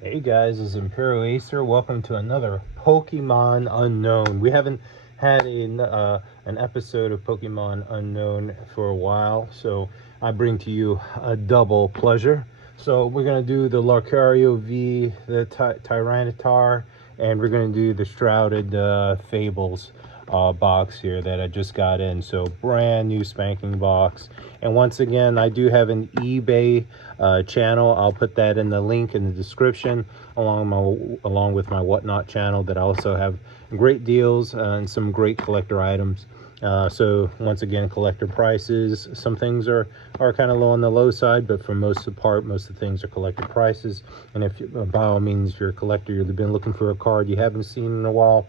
Hey guys, this is Imperial Acer. Welcome to another Pokemon Unknown. We haven't had an episode of Pokemon Unknown for a while, so I bring to you a double pleasure. So we're going to do the Lucario V, the Tyranitar, and we're going to do the Shrouded Fables box here that I just got in. So brand new spanking box. And once again, I do have an eBay channel. I'll put that in the link in the description, along with my Whatnot channel, that I also have great deals and some great collector items. So once again, collector prices. Some things are kind of low on the low side, but for most of the things are collector prices. And if by all means, if you're a collector, you've been looking for a card you haven't seen in a while,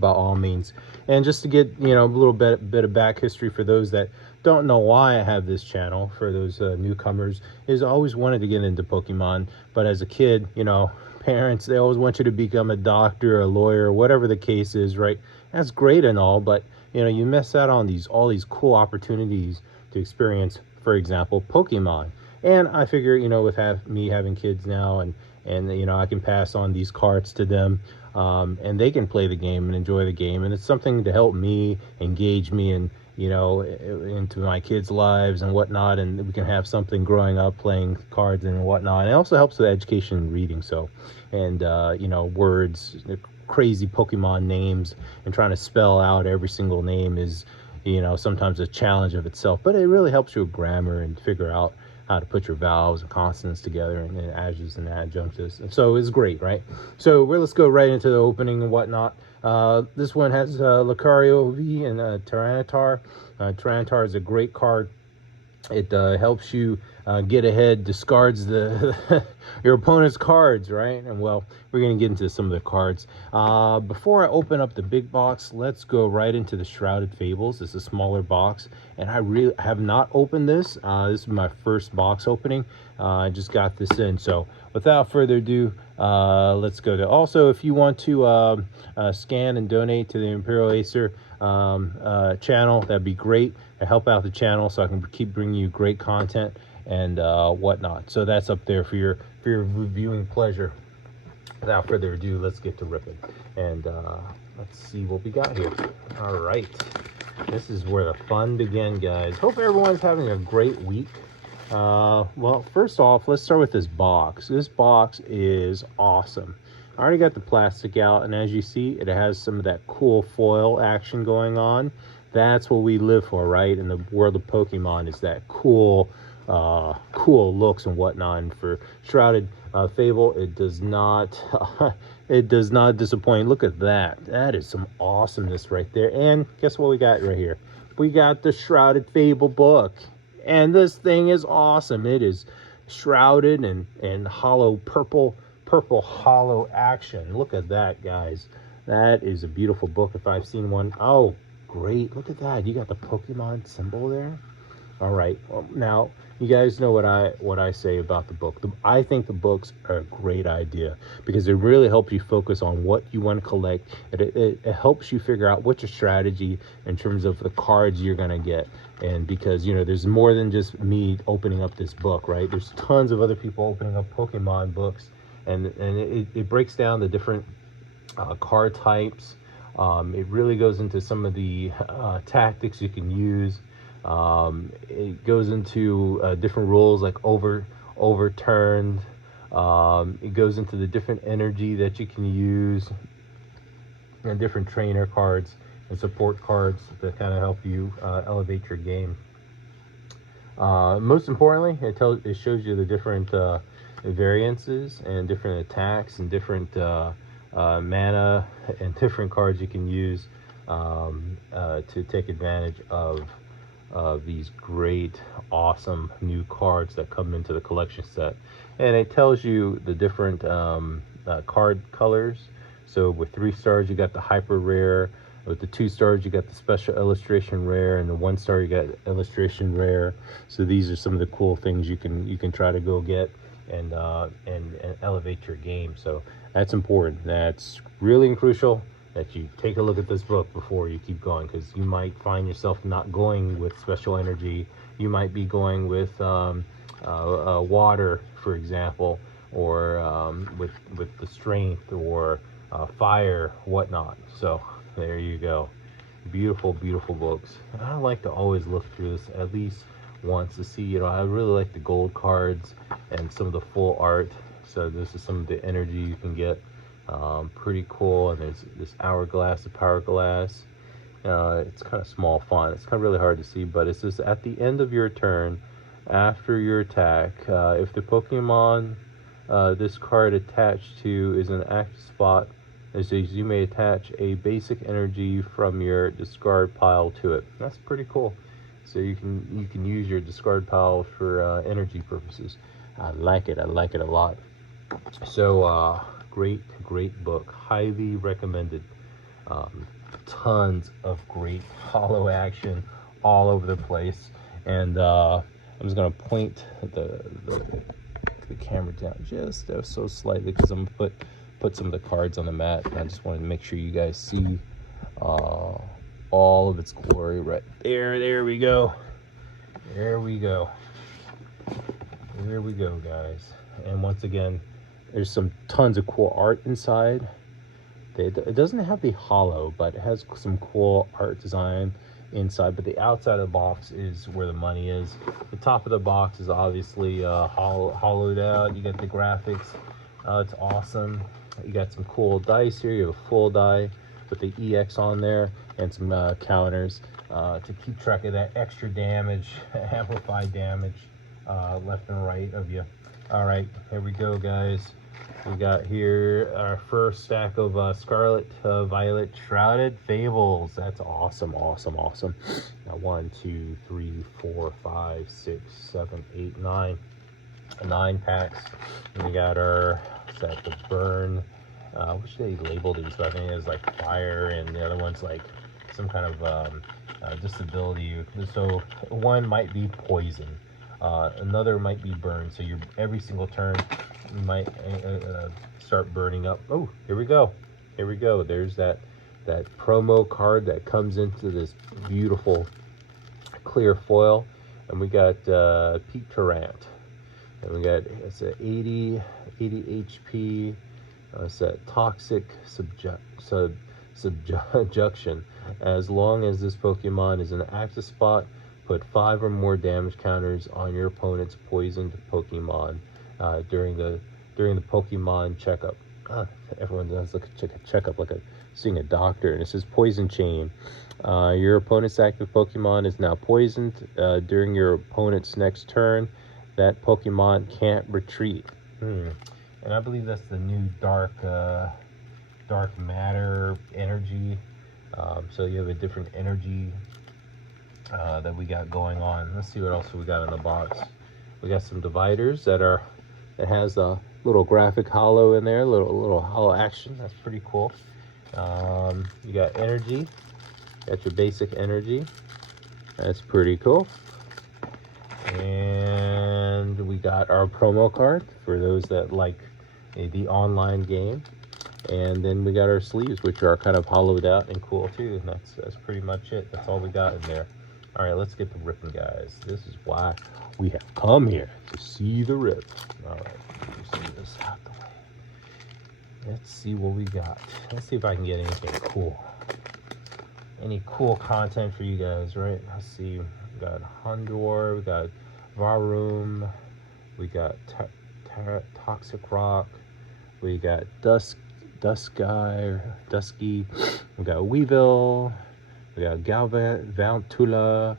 by all means. And just to get a little bit of back history for those that don't know why I have this channel, for those newcomers, is I always wanted to get into Pokemon, but as a kid, parents, they always want you to become a doctor, a lawyer, whatever the case is, right? That's great and all, but you miss out on all these cool opportunities to experience, for example, Pokemon. And I figure, with me having kids now, and I can pass on these cards to them, and they can play the game and enjoy the game, and it's something to help me, engage me, and into my kids' lives and whatnot, and we can have something growing up playing cards and whatnot. And it also helps with education and reading. So, and words, crazy Pokemon names, and trying to spell out every single name is sometimes a challenge of itself, but it really helps you with grammar and figure out how to put your vowels and consonants together, and adjuncts and adjuncts. So it's great, right? So let's go right into the opening and whatnot. This one has Lucario V and Tyranitar. Tyranitar is a great card. It helps you get ahead, discards your opponent's cards, right? And well, we're going to get into some of the cards. Before I open up the big box, let's go right into the Shrouded Fables. It's a smaller box, and I really have not opened this. This is my first box opening. I just got this in. So without further ado, let's go to, also, if you want to scan and donate to the Imperial Acer channel, that'd be great to help out the channel, so I can keep bringing you great content and whatnot. So that's up there for your viewing pleasure. Without further ado, let's get to ripping, and let's see what we got here. All right, this is where the fun begins, guys. Hope everyone's having a great week. Well, first off, let's start with this box. This box is awesome. I already got the plastic out, and as you see, it has some of that cool foil action going on. That's what we live for, right? In the world of Pokemon, is that cool looks and whatnot. And for Shrouded Fable, it does not it does not disappoint. Look at that. That is some awesomeness right there. And guess what we got right here? We got the Shrouded Fable book, and this thing is awesome. It is shrouded and hollow purple hollow action. Look at that, guys. That is a beautiful book if I've seen one. Oh, great. Look at that. You got the Pokemon symbol there. All right. Well, now you guys know what I say about the book. I think the books are a great idea because it really helps you focus on what you want to collect. It helps you figure out what's your strategy in terms of the cards you're going to get. And because, there's more than just me opening up this book, right? There's tons of other people opening up Pokemon books, and it breaks down the different card types. It really goes into some of the tactics you can use. It goes into different rules like overturned. It goes into the different energy that you can use, and different trainer cards and support cards that kind of help you elevate your game. Most importantly, it shows you the different variances and different attacks and different mana and different cards you can use to take advantage of these great, awesome new cards that come into the collection set. And it tells you the different card colors. So with 3 stars, you got the hyper rare. With the 2 stars, you got the special illustration rare, and the 1 star, you got illustration rare. So these are some of the cool things you can try to go get and elevate your game. So that's important. That's really crucial that you take a look at this book before you keep going, because you might find yourself not going with special energy. You might be going with water, for example, or with the strength or fire, whatnot. So there you go. Beautiful, beautiful books. And I like to always look through this at least once to see, you know, I really like the gold cards and some of the full art. So this is some of the energy you can get. Pretty cool. And there's this hourglass, the power glass. It's kind of small font. It's kind of really hard to see, but it says at the end of your turn, after your attack, if the Pokemon this card attached to is an active spot, it says you may attach a basic energy from your discard pile to it. That's pretty cool. So you can use your discard pile for energy purposes. I like it. I like it a lot. So great book. Highly recommended. Tons of great hollow action all over the place. And I'm just gonna point the camera down just so slightly because I'm gonna put some of the cards on the mat. And I just wanted to make sure you guys see all of its glory right there. There we go. There we go. There we go, guys. And once again, there's some tons of cool art inside. It doesn't have the hollow, but it has some cool art design inside. But the outside of the box is where the money is. The top of the box is obviously hollowed out. You got the graphics. It's awesome. You got some cool dice here. You have a full die with the EX on there and some counters to keep track of that extra damage, amplified damage left and right of you. All right, here we go, guys. We got here our first stack of Scarlet, Violet, Shrouded Fables. That's awesome, awesome, awesome. Now 1, 2, 3, 4, 5, 6, 7, 8, 9. 9 packs. And we got our set the burn. Which they labeled these, but I think it's like fire, and the other one's like some kind of disability. So one might be poison, another might be burn. So you're every single turn you might start burning up. Oh, here we go. Here we go. There's that promo card that comes into this beautiful clear foil, and we got Pete Tarrant, and we got it's a 80 HP. It's a toxic subjection. As long as this Pokemon is in an active spot, put 5 or more damage counters on your opponent's poisoned Pokemon during the Pokemon checkup. Everyone does look at a checkup like seeing a doctor. And it says poison chain. Your opponent's active Pokemon is now poisoned during your opponent's next turn. That Pokemon can't retreat. And I believe that's the new dark matter energy. So you have a different energy that we got going on. Let's see what else we got in the box. We got some dividers that has a little graphic hollow in there, little hollow action. That's pretty cool. You got energy. Got your basic energy. That's pretty cool. And we got our promo card for those that like the online game. And then we got our sleeves, which are kind of hollowed out and cool too. And that's pretty much it. That's all we got in there. All right, let's get to ripping, guys. This is why we have come here, to see the rip. All right, let's see this out the way. Let's see what we got. Let's see if I can get anything cool. Any cool content for you guys, right? Let's see. We got Hondor, we got Varum, we got Toxic Rock, we got Dusky, we got Weevil, we got Vantula,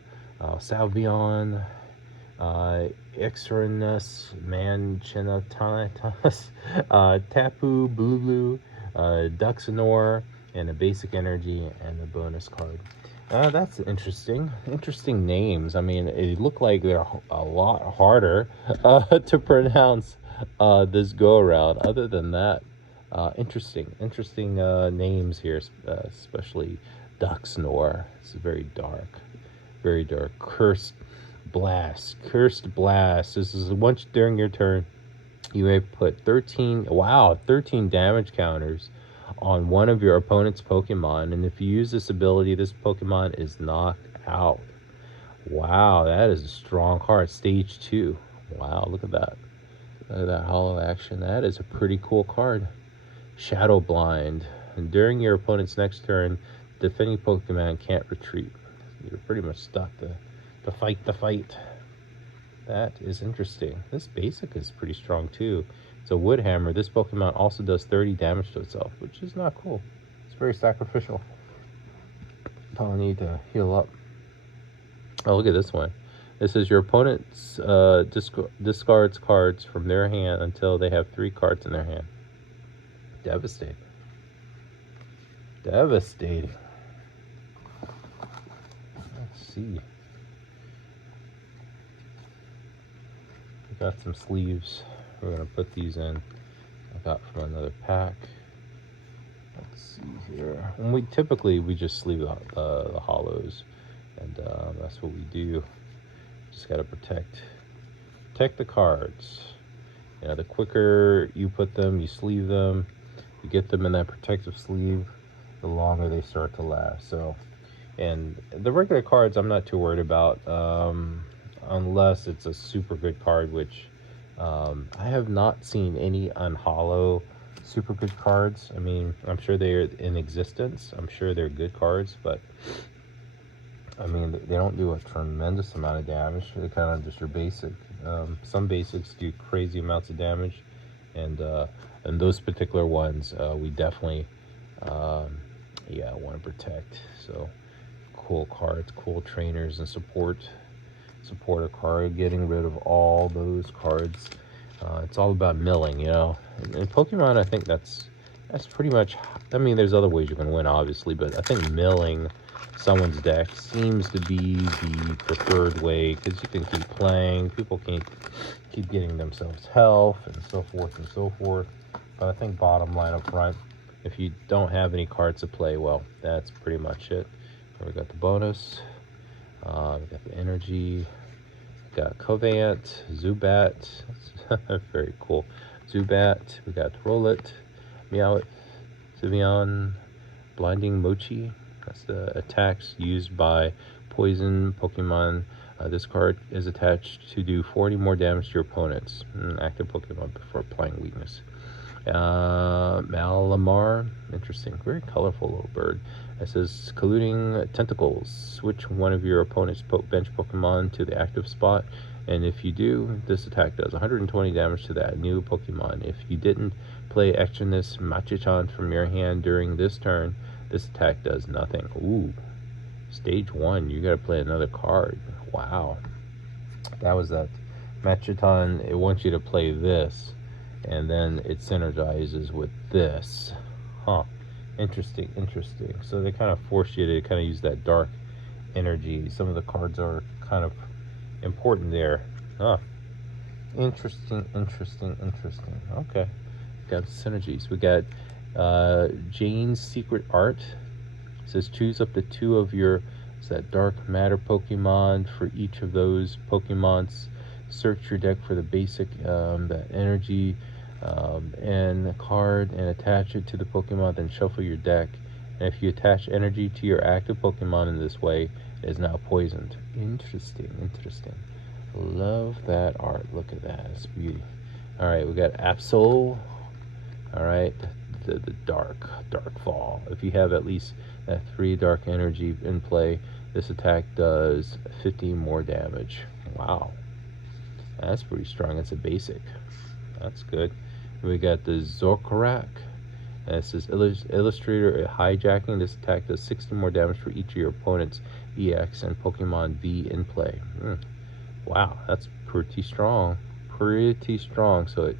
Salvion, Exornus, Manchinatas, Tapu Bulu, Duxanor, and a basic energy and a bonus card. That's interesting names. I mean, it looked like they're a lot harder to pronounce this go around. Other than that, interesting names here, especially Duxanor. It's very dark. Cursed Blast. This is once during your turn, you may put 13 damage counters on one of your opponent's Pokemon, and if you use this ability, this Pokemon is knocked out. Wow, that is a strong card. Stage 2. Wow, look at that. Look at that hollow action. That is a pretty cool card. Shadow Blind. And during your opponent's next turn, defending Pokemon can't retreat. You're pretty much stuck to fight the fight. That is interesting. This basic is pretty strong too. It's a Wood Hammer. This Pokemon also does 30 damage to itself, which is not cool. It's very sacrificial. Probably need to heal up. Oh, look at this one. This is your opponent's discards cards from their hand until they have 3 cards in their hand. Devastating. Devastating. Let's see. We got some sleeves. We're gonna put these in. I got from another pack. Let's see here. And we just sleeve the hollows, and that's what we do. Just gotta protect the cards. You know, the quicker you put them, you sleeve them, you get them in that protective sleeve, the longer they start to last. So, and the regular cards I'm not too worried about, unless it's a super good card, which I have not seen any unhollow super good cards. I mean, I'm sure they're in existence. I'm sure they're good cards, but I mean, they don't do a tremendous amount of damage. They're kind of just your basic. Some basics do crazy amounts of damage, and those particular ones, we definitely, yeah, want to protect. So, cool cards, cool trainers, and supporter card. Getting rid of all those cards. It's all about milling, you know. In Pokemon, I think that's pretty much. I mean, there's other ways you can win, obviously, but I think milling someone's deck seems to be the preferred way, because you can keep playing, people can keep getting themselves health and so forth and so forth. But I think bottom line up front, if you don't have any cards to play, well, that's pretty much it. We got the bonus, we got the energy, we got Covant, Zubat, very cool, Zubat, we got Rowlet, Meowth, Sivion, Blinding Mochi. That's the attacks used by poison Pokemon. This card is attached to do 40 more damage to your opponents. Active Pokemon before applying weakness. Malamar, interesting, very colorful little bird. It says colluding tentacles. Switch one of your opponent's bench Pokemon to the active spot, and if you do, this attack does 120 damage to that new Pokemon. If you didn't play Extraness Machamon from your hand during this turn, this attack does nothing. Ooh, stage 1, you gotta play another card. Wow, that was that Machamon. It wants you to play this, and then it synergizes with this. Huh, interesting. So they kind of force you to kind of use that dark energy. Some of the cards are kind of important there. Huh, interesting. Okay, got synergies. We got Jane's Secret Art. It says choose up to 2 of your dark matter Pokemon. For each of those Pokemons, search your deck for the basic that energy and the card, and attach it to the Pokemon, then shuffle your deck. And if you attach energy to your active Pokemon in this way, it is now poisoned. Interesting. Love that art. Look at that, it's beauty. All right, we got Absol. All right, the dark fall. If you have at least that 3 dark energy in play, this attack does 50 more damage. Wow, that's pretty strong. That's a basic. That's good. We got the Zorkorak. This is Illustrator Hijacking. This attack does 60 more damage for each of your opponent's EX and Pokemon V in play. Wow, that's pretty strong. So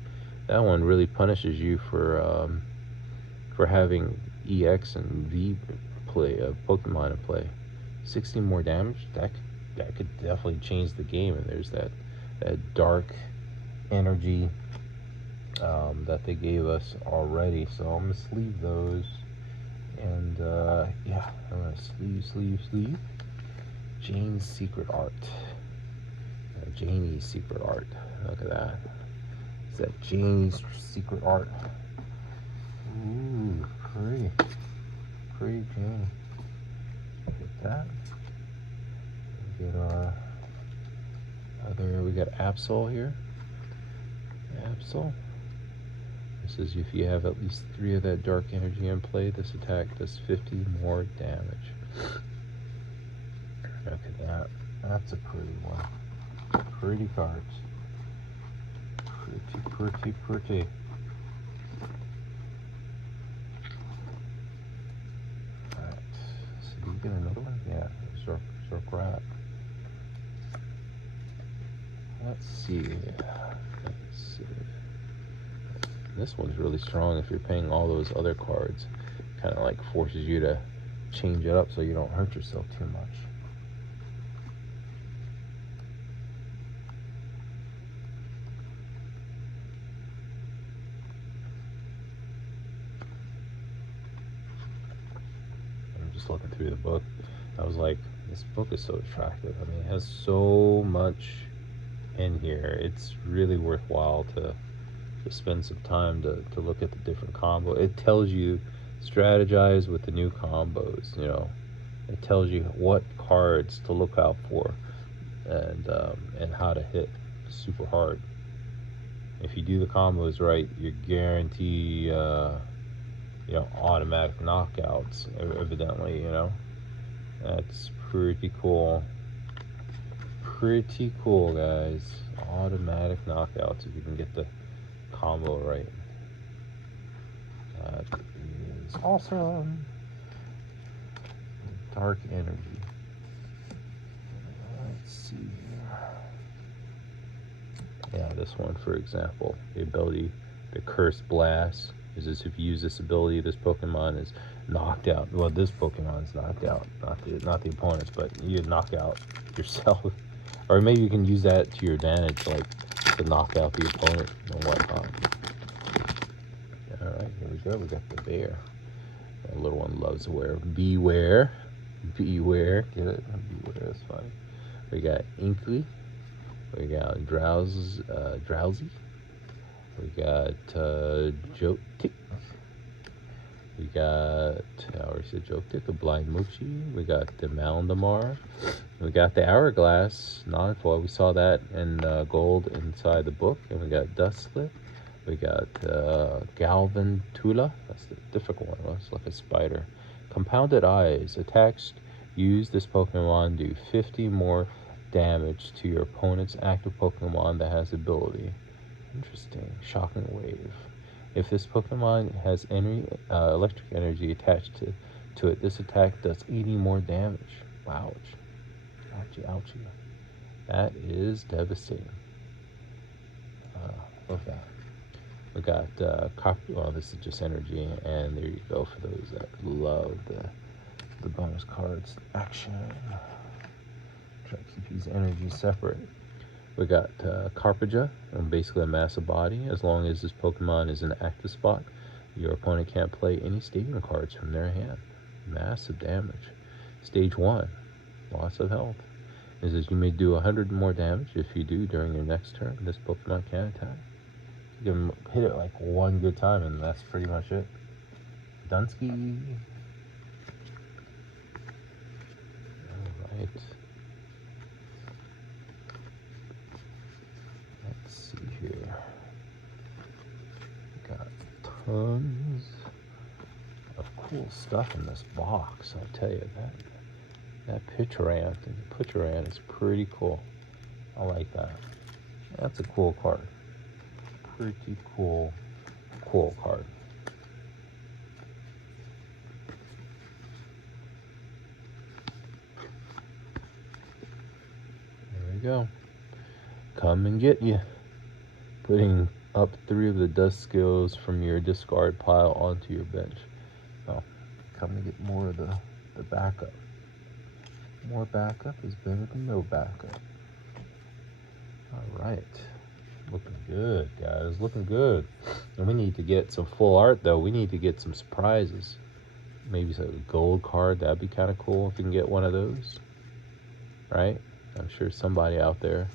that one really punishes you for having EX and V play Pokemon in play. 60 more damage. That could definitely change the game. And there's that dark energy that they gave us already. So I'm gonna sleeve those, and yeah, I'm gonna sleeve Jane's Secret Art. Janie's Secret Art. Look at that. Is that Janie's Secret Art? Ooh, pretty Janie. Look at that. We get our other. We got Absol here, Capsule. This is if you have at least 3 of that dark energy in play, this attack does 50 more damage. Look at that. That's a pretty one. Pretty cards. Pretty. Alright. So do you get another one? Yeah. Shrouded. Let's see. This one's really strong if you're paying all those other cards. Kind of like forces you to change it up so you don't hurt yourself too much. I'm just looking through the book. I was like, this book is so attractive. I mean, it has so much in here. It's really worthwhile to spend some time to look at the different combo. It tells you strategize with the new combos, you know. It tells you what cards to look out for and how to hit super hard. If you do the combos right, you guarantee you know, automatic knockouts, evidently, you know. That's pretty cool. Pretty cool, guys. Automatic knockouts if you can get the combo right. That is awesome. Dark energy. Let's see here. Yeah, this one, for example, the ability, the Curse Blast, is this if you use this ability, this Pokemon is knocked out. Well, this Pokemon is knocked out, not the opponents, but you knock out yourself. Or maybe you can use that to your advantage, like to knock out the opponent and whatnot. Alright, here we go. We got the bear. That little one loves to wear. Beware. Beware. Get it? Beware, that's funny. We got Inkly. We got Drowsy. We got Joke-Tick. We got, I already said Joke-Tick, the Blind Mochi. We got the Moundamar. We got the Hourglass non-foil. We saw that in gold inside the book. And we got Dustlet. We got Galvantula. That's the difficult one. It's like a spider. Compounded Eyes. Attacks. Use this Pokemon. Do 50 more damage to your opponent's active Pokemon that has ability. Interesting. Shocking Wave. If this Pokemon has any electric energy attached to it, this attack does 80 more damage. Wow. Ouchie, ouchie. That is devastating. Love that. We got well, this is just energy, and there you go for those that love the bonus cards. Action. Try to keep these energies separate. We got Carpaja, and basically a massive body. As long as this Pokemon is in an active spot, your opponent can't play any stadium cards from their hand. Massive damage. Stage 1, lots of health. It says you may do 100 more damage. If you do during your next turn, this Pokemon can attack. You can hit it like one good time, and that's pretty much it. Dunsky. Alright. Let's see here. Got tons of cool stuff in this box. I'll tell you that Picturant is pretty cool. I like that. That's a cool card. Pretty cool card. There we go. Come and get you. Putting up 3 of the dust skills from your discard pile onto your bench. Oh, come and get more of the backup. More backup is better than no backup. All right. Looking good, guys. Looking good. And we need to get some full art, though. We need to get some surprises. Maybe a gold card. That'd be kind of cool if we can get one of those. Right? I'm sure somebody out there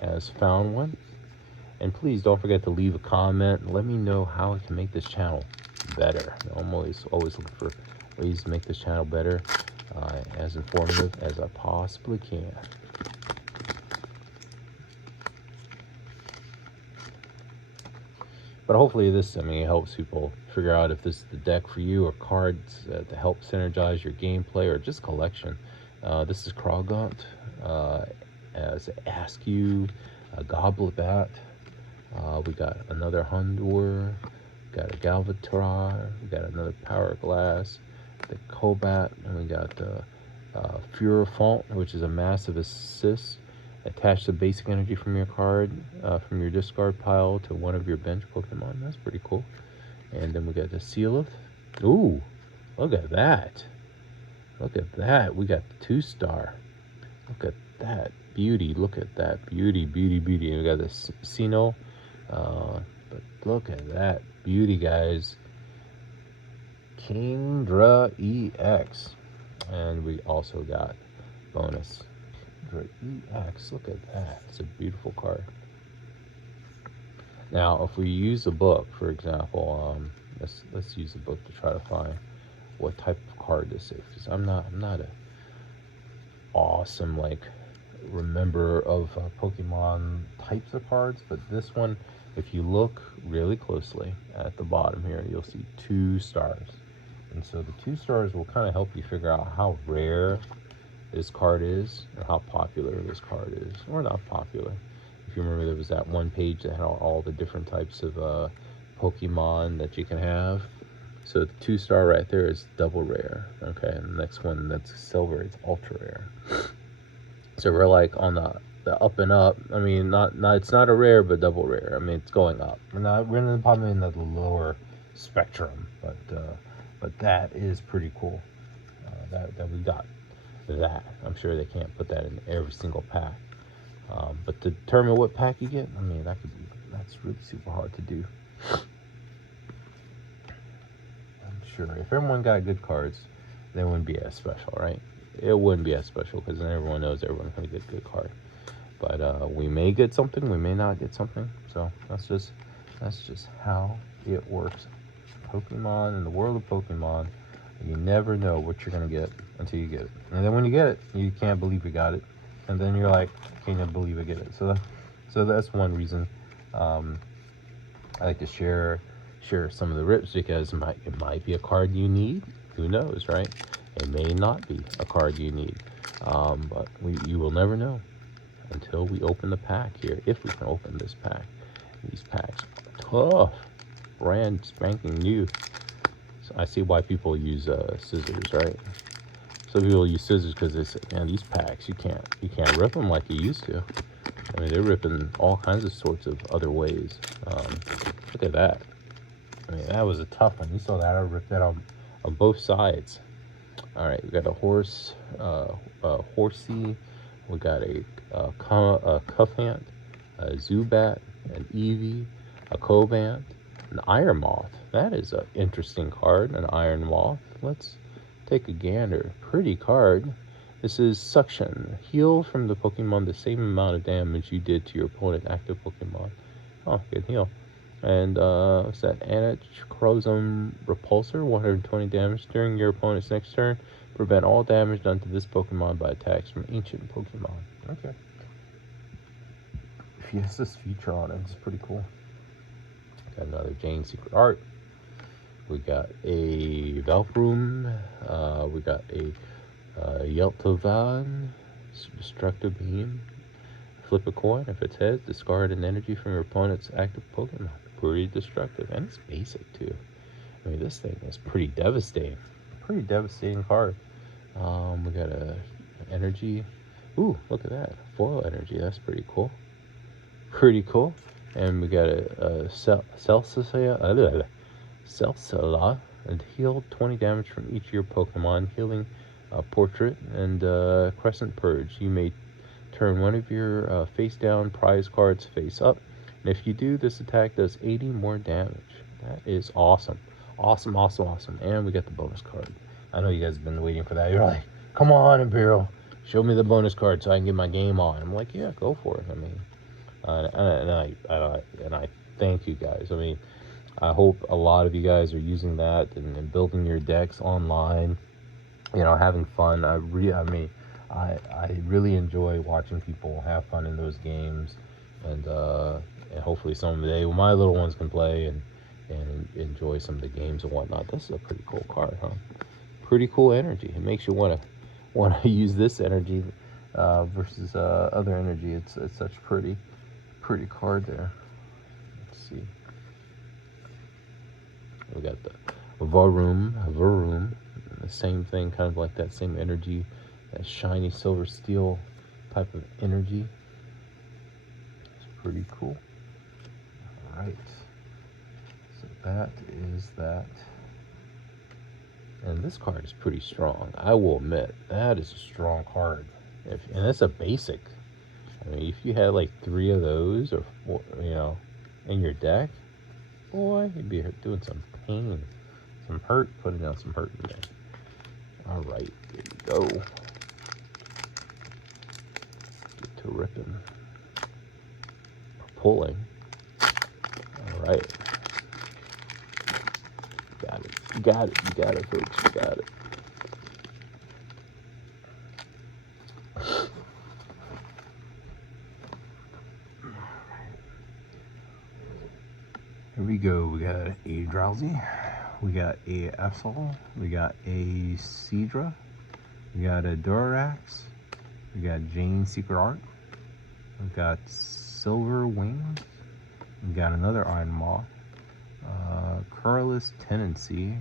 has found one. And please don't forget to leave a comment and let me know how I can make this channel better. I'm always looking for ways to make this channel better, as informative as I possibly can. But hopefully this, I mean, it helps people figure out if this is the deck for you, or cards to help synergize your gameplay, or just collection. This is Krogaunt, as Askew, a Goblet Bat. We got another Houndour, got a Galvatron, we got another Power Glass, the Cobat, and we got the Furifant, which is a massive assist. Attach the basic energy from your card, from your discard pile to one of your bench Pokemon. That's pretty cool. And then we got the Sealith. Ooh, look at that. Look at that. We got the 2-star. Look at that beauty. Look at that beauty, beauty, beauty. And we got the Sinnoh. But look at that beauty, guys. Kingdra EX. And we also got bonus Kingdra EX. Look at that. It's a beautiful card. Now, if we use a book, for example, let's use a book to try to find what type of card this is. Because I'm not a awesome remember of Pokemon types of cards, but this one, if you look really closely at the bottom here, you'll see 2 stars. And so the 2 stars will kind of help you figure out how rare this card is, or how popular this card is, or not popular. If you remember, there was that one page that had all the different types of Pokemon that you can have. So the 2-star right there is double rare. Okay, and the next one that's silver, it's ultra rare. So we're on the up and up. I mean, it's not a rare, but double rare. I mean, it's going up. We're probably in the lower spectrum, but that is pretty cool. That we got that. I'm sure they can't put that in every single pack. But to determine what pack you get, I mean, that's really super hard to do. I'm sure if everyone got good cards, they wouldn't be as special, right? It wouldn't be as special because then everyone knows everyone's going to get a good card. But we may get something, we may not get something. So that's just how it works. Pokemon, in the world of Pokemon, you never know what you're going to get until you get it. And then when you get it, you can't believe you got it. And then you're like, can't believe I get it. So that's one reason I like to share some of the rips, because it might be a card you need. Who knows, right? It may not be a card you need. But you will never know until we open the pack here, if we can open this pack. These packs are tough, brand spanking new. So I see why people use scissors, right? Some people use scissors because they say, man, these packs, you can't rip them like you used to. I mean, they're ripping all kinds of sorts of other ways. Look at that. I mean, that was a tough one. You saw that. I ripped that on both sides. All right, we got a Horsey. We got a Cuffant, a Zubat, an Eevee, a Cobant, an Iron Moth. That is an interesting card, an Iron Moth. Let's take a gander. Pretty card. This is Suction. Heal from the Pokemon the same amount of damage you did to your opponent active Pokemon. Oh, good heal. And what's that? Anachronism Repulsor, 120 damage during your opponent's next turn. Prevent all damage done to this Pokemon by attacks from ancient Pokemon. Okay. Fiesta's feature on it is pretty cool. Got another Jane Secret Art. We got a Valproom. We got a Yeltovan, Destructive Beam. Flip a coin. If it's heads, discard an energy from your opponent's active Pokemon. Pretty destructive, and it's basic too. I mean, this thing is pretty devastating. Pretty devastating card. We got a energy. Ooh, look at that. Foil energy. That's pretty cool. Pretty cool. And we got a Celcela, and heal 20 damage from each of your Pokemon. Healing Portrait and Crescent Purge. You may turn one of your face down prize cards face up. And if you do, this attack does 80 more damage. That is awesome. Awesome, awesome, awesome. And we got the bonus card. I know you guys have been waiting for that. You're like, come on, Imperial. Show me the bonus card so I can get my game on. I'm like, yeah, go for it. I mean, and I thank you guys. I mean, I hope a lot of you guys are using that and building your decks online, you know, having fun. I really enjoy watching people have fun in those games, and and hopefully someday my little ones can play and enjoy some of the games and whatnot. This is a pretty cool card, huh? Pretty cool energy. It makes you want to use this energy versus other energy. It's such pretty card there. Let's see. We got the Varum, the same thing, kind of like that same energy, that shiny silver steel type of energy. It's pretty cool. All right, so that is that. And this card is pretty strong. I will admit, that is a strong card. And that's a basic. I mean, if you had like 3 of those, or 4, in your deck, boy, you'd be doing some pain, some hurt, putting down some hurt in there. All right, there you go. Get to ripping, pulling. All right. You got it, folks, you got it. Here we go. We got a Drowsy, we got a Absol, we got a Cedra, we got a Durax, we got Jane's Secret Art, we got Silver Wings, we got another Iron Moth, Careless Tendency,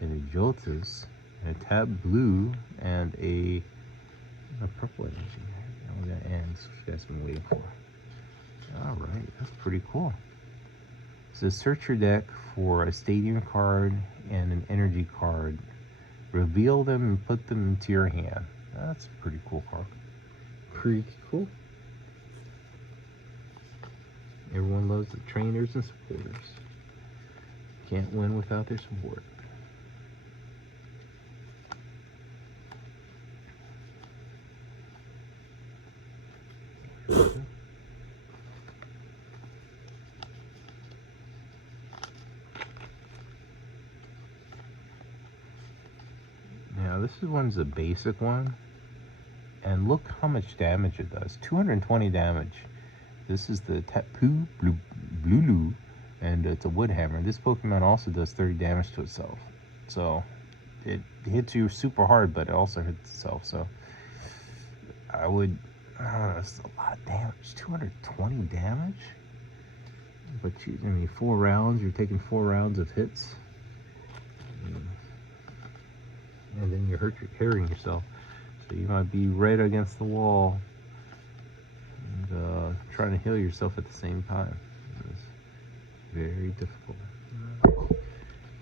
and a Joltis, and a Tab Blue, and a purple energy. We got ends, which you guys have been waiting for. Alright, that's pretty cool. So search your deck for a stadium card and an energy card. Reveal them and put them into your hand. That's a pretty cool card. Pretty cool. Everyone loves the trainers and supporters. Can't win without their support. Now this one's a basic one, and look how much damage it does. 220 damage. This is the Tapu Blulu, and it's a wood hammer. This Pokemon also does 30 damage to itself, so it hits you super hard, but it also hits itself. So I don't know, it's a lot of damage. 220 damage, but I mean, 4 rounds, you're taking 4 rounds of hits, and then you're hurting yourself, so you might be right against the wall and trying to heal yourself at the same time. It's very difficult.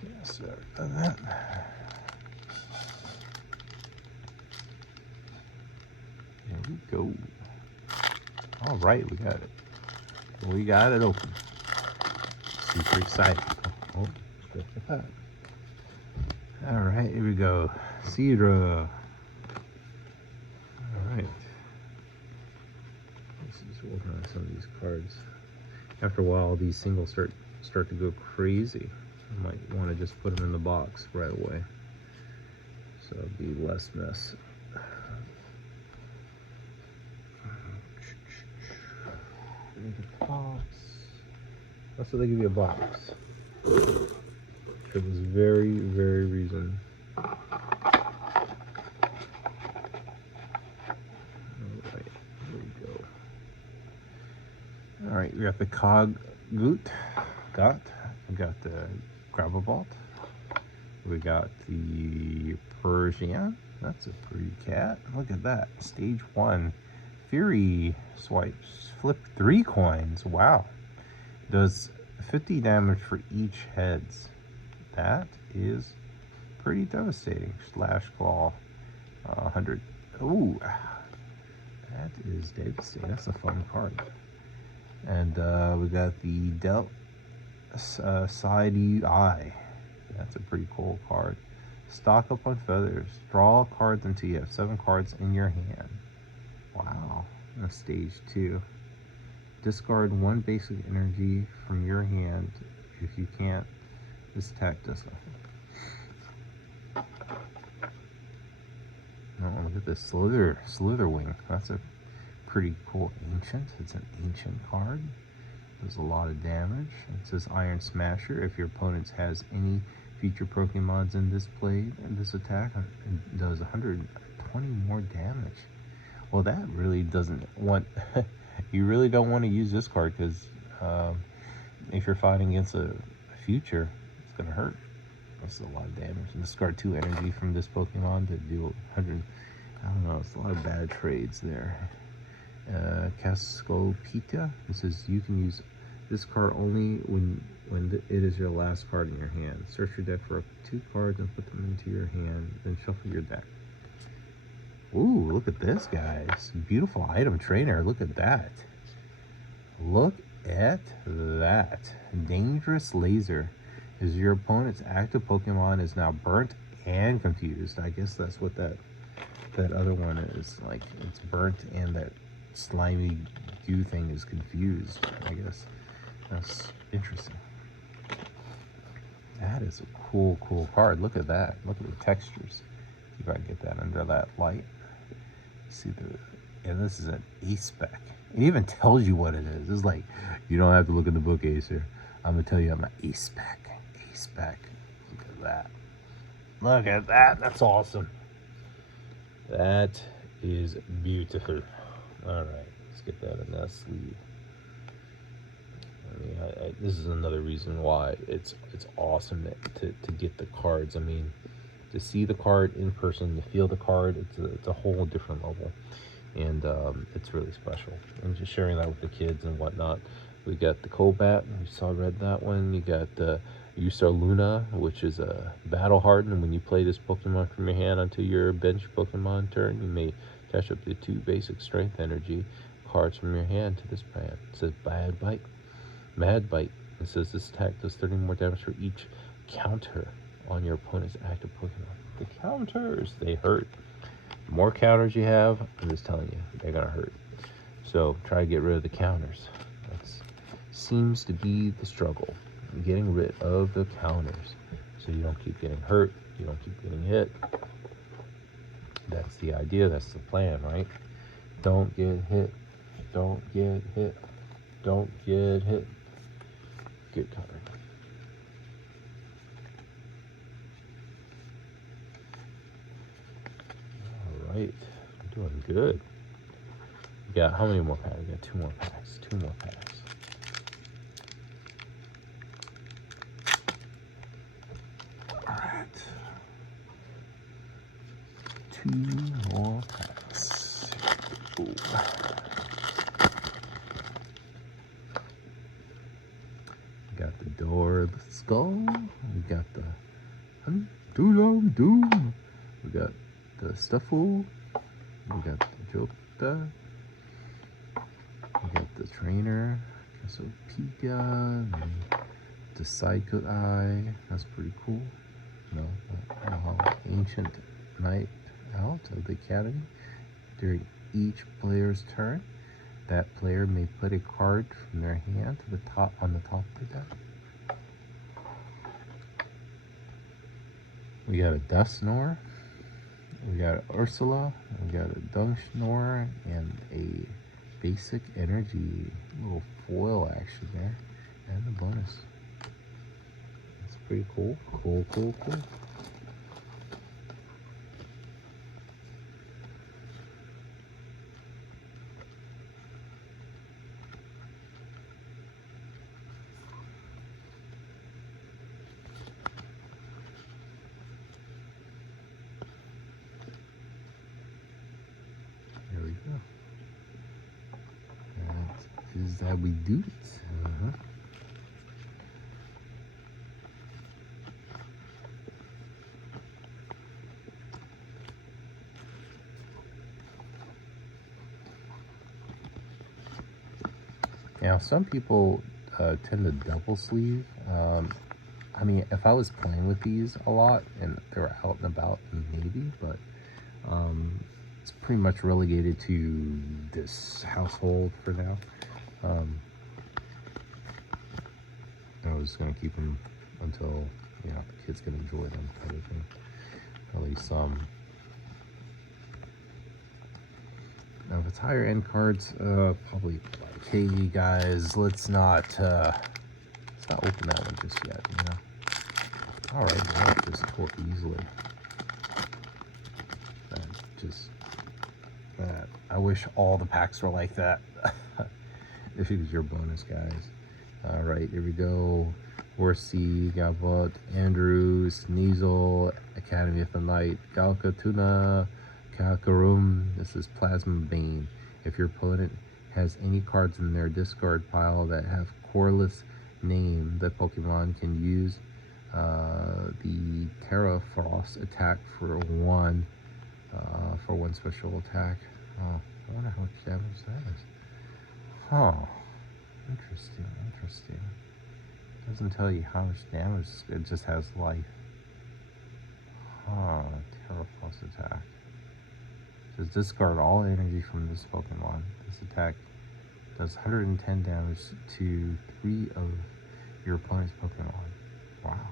Yes, sir. There we go. All right, we got it. We got it open. Super excited. Oh, straight to that. All right, here we go. Cedra. All right. This is working on some of these cards. After a while, these singles start to go crazy. I might want to just put them in the box right away, so it'll be less mess. The box. Also, they give you a box for this very reason. Alright, here we go. Alright, we got the we got the Gravelbolt, we got the Persian. That's a pretty cat. Look at that. Stage 1. Fury swipes. Flip 3 coins. Wow. Does 50 damage for each heads. That is pretty devastating. Slash Claw. 100. Ooh. That is devastating. That's a fun card. And we got the Side Eye. That's a pretty cool card. Stock up on feathers. Draw cards until you have 7 cards in your hand. Wow. That's stage 2. Discard 1 basic energy from your hand. If you can't, this attack does nothing. Oh, look at this Slitherwing. That's a pretty cool ancient. It's an ancient card. Does a lot of damage. It says Iron Smasher. If your opponent has any feature Pokemons in this play and this attack, it does 120 more damage. Well, that really doesn't want. You really don't want to use this card because if you're fighting against a future, it's gonna hurt. That's a lot of damage. And discard 2 energy from this Pokemon to do 100. I don't know. It's a lot of bad trades there. Cascopita. It says you can use this card only when it is your last card in your hand. Search your deck for 2 cards and put them into your hand, then shuffle your deck. Ooh, look at this, guys. Beautiful item trainer. Look at that. Look at that. Dangerous Laser. Is your opponent's active Pokemon is now burnt and confused. I guess that's what that other one is. Like, it's burnt and that slimy goo thing is confused, I guess. That's interesting. That is a cool card. Look at that. Look at the textures. See if I can get that under that light. See and this is an ace spec. It even tells you what it is. It's like, you don't have to look in the book, Acer. I'm gonna tell you I'm an ace spec. Ace spec. Look at that. Look at that. That's awesome. That is beautiful. All right, let's get that in that sleeve. I mean, this is another reason why it's awesome to get the cards. I mean, to see the card in person, to feel the card, it's a whole different level, and it's really special. And just sharing that with the kids and whatnot. We got the Cobat. We read that one. You got the Luna, which is a battle hardened. When you play this Pokemon from your hand onto your bench Pokemon turn, you may attach up to 2 basic strength energy cards from your hand to this brand. It says Mad Bite. It says this attack does 30 more damage for each counter on your opponent's active Pokemon. The counters, they hurt. The more counters you have, I'm just telling you, they're gonna hurt. So try to get rid of the counters. That seems to be the struggle. Getting rid of the counters so you don't keep getting hurt, you don't keep getting hit. That's the idea, that's the plan, right? Don't get hit, don't get hit, don't get hit. Good card. All right, I'm doing good. We got how many more packs? We got 2 more packs. 2 more packs. All right. 2 more packs. Ooh. We got the Door of the Skull. We got the Doom. We got the Stuffle. We got the Jokta. We got the Trainer. Cassiopeia. The Psycho Eye. That's pretty cool. No, Ancient Knight out of the Academy. During each player's turn, that player may put a card from their hand to the top on the top of the deck. We got a Dusknoir, we got Ursula, we got a Dusknoir, and a basic energy little foil action there, and the bonus. That's pretty cool. Cool. There we go. That is how we do it. Now, some people tend to double sleeve. I mean, if I was playing with these a lot and they were out and about, maybe, but it's pretty much relegated to this household for now. I was going to keep them until, you know, the kids can enjoy them, kind of thing. At least some. Now, if it's higher end cards, probably like, hey guys, let's not open that one just yet, you know. All right, well, just tore easily. That I wish all the packs were like that. This is your bonus, guys. All right, here we go. Horsey, Gabot, Andrew, Sneasel, Academy of the Night, Galka, Tuna, Kakarum. This is Plasma Bane. If your opponent has any cards in their discard pile that have coreless name, the Pokemon can use the Terra Frost attack for one special attack. Oh, I wonder how much damage that is. Huh. Interesting. Doesn't tell you how much damage, it just has life. Huh, Terra Frost attack. It says discard all energy from this Pokemon. This attack does 110 damage to 3 of your opponent's Pokemon. Wow.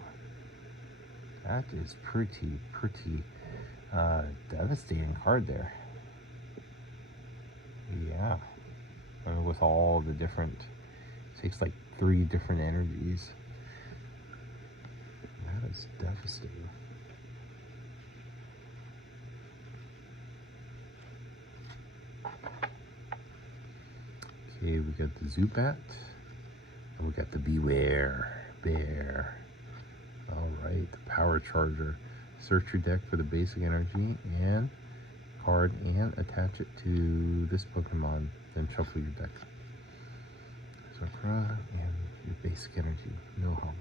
That is pretty devastating card there. Yeah. And with all the different, it takes like 3 different energies. That is devastating. Okay, we got the Zubat, and we got the Beware Bear. All right, the Power Charger. Search your deck for the basic energy and card and attach it to this Pokemon, then shuffle your deck. Sakura and your basic energy, no harm.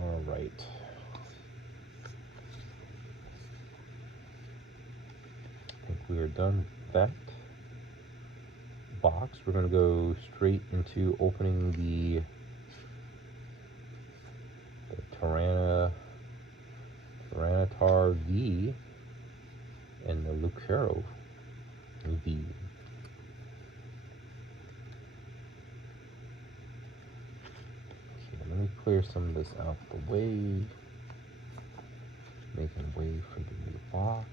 All right. I think we are done with that box. We're going to go straight into opening the Tyranitar V and the Lucero V. Okay, let me clear some of this out the way. Making way for the new box.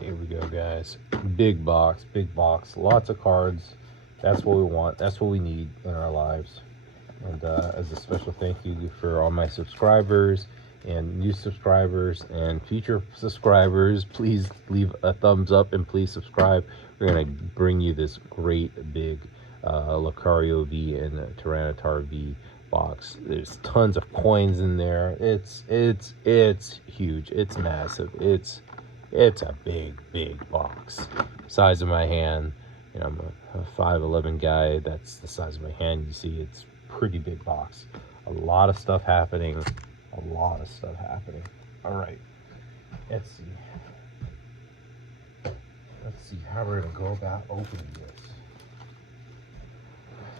Here we go, guys. Big box, lots of cards. That's what we want. That's what we need in our lives. And as a special thank you for all my subscribers and new subscribers and future subscribers, please leave a thumbs up and please subscribe. We're gonna bring you this great big Lucario V and Tyranitar V box. There's tons of coins in there. It's huge. It's massive. It's a big box. Size of my hand. You know, I'm a 5'11" guy. That's the size of my hand. You see, it's pretty big box. A lot of stuff happening. All right. Let's see how we're gonna go about opening this.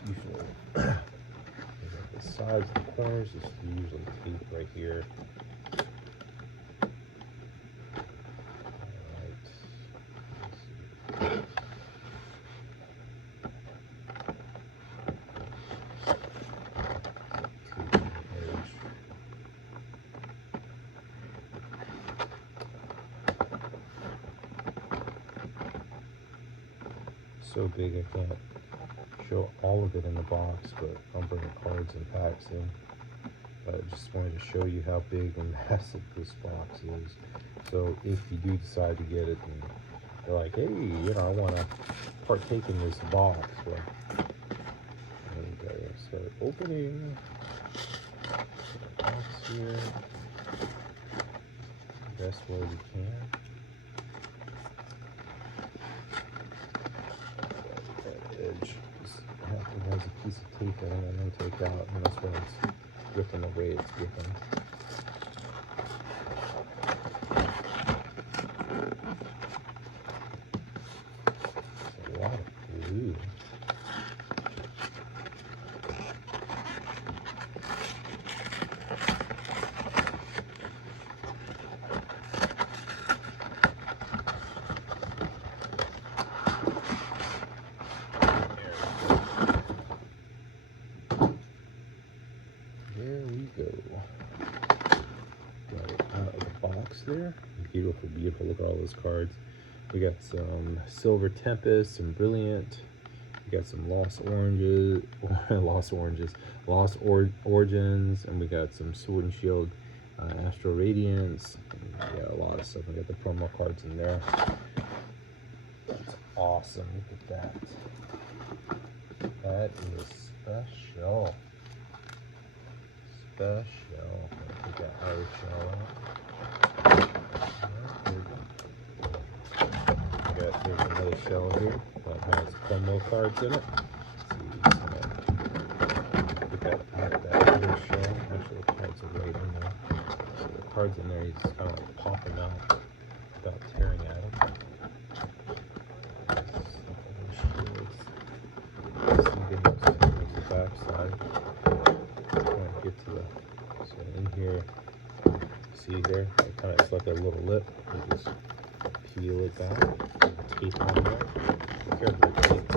Usually, the sides and the corners is usually tape right here. So big I can't show all of it in the box, but I'm bringing cards and packs in. But I just wanted to show you how big and massive this box is. So if you do decide to get it and you're like, hey, you know, I want to partake in this box, well, and start opening the box here the best way we can. piece of tape in and then take out, and that's when it's ripping away, it's ripping. It's a lot of glue. There we go. Got it out of the box there. Beautiful, beautiful. Look at all those cards. We got some Silver Tempest, some Brilliant. We got some Lost Oranges, Lost Origins, and we got some Sword and Shield, Astral Radiance. We got a lot of stuff. We got the promo cards in there. That's awesome. Look at that. That is special. Special. Take that outer shell out. There's another shell here that has promo cards in it. Let's see, put that out of that other shell. Actually, the cards are right in there. So the cards in there, you just kind of like pop them out without tearing at them. There's the back side. Get to the, so in here, see there, it kind of, it's like a little lip. You just peel it back, tape on there. Be careful with the tape.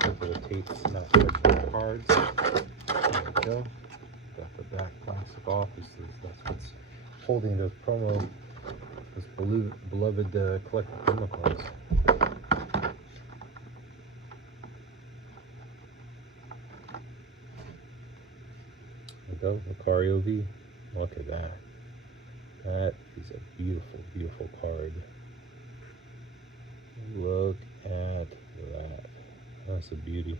Careful the tape's not touching the cards. There we go. Got the back plastic off. That's what's holding those beloved collector promo cards. Go, Lucario V. Look at that. That is a beautiful, beautiful card. Look at that. That's a beauty.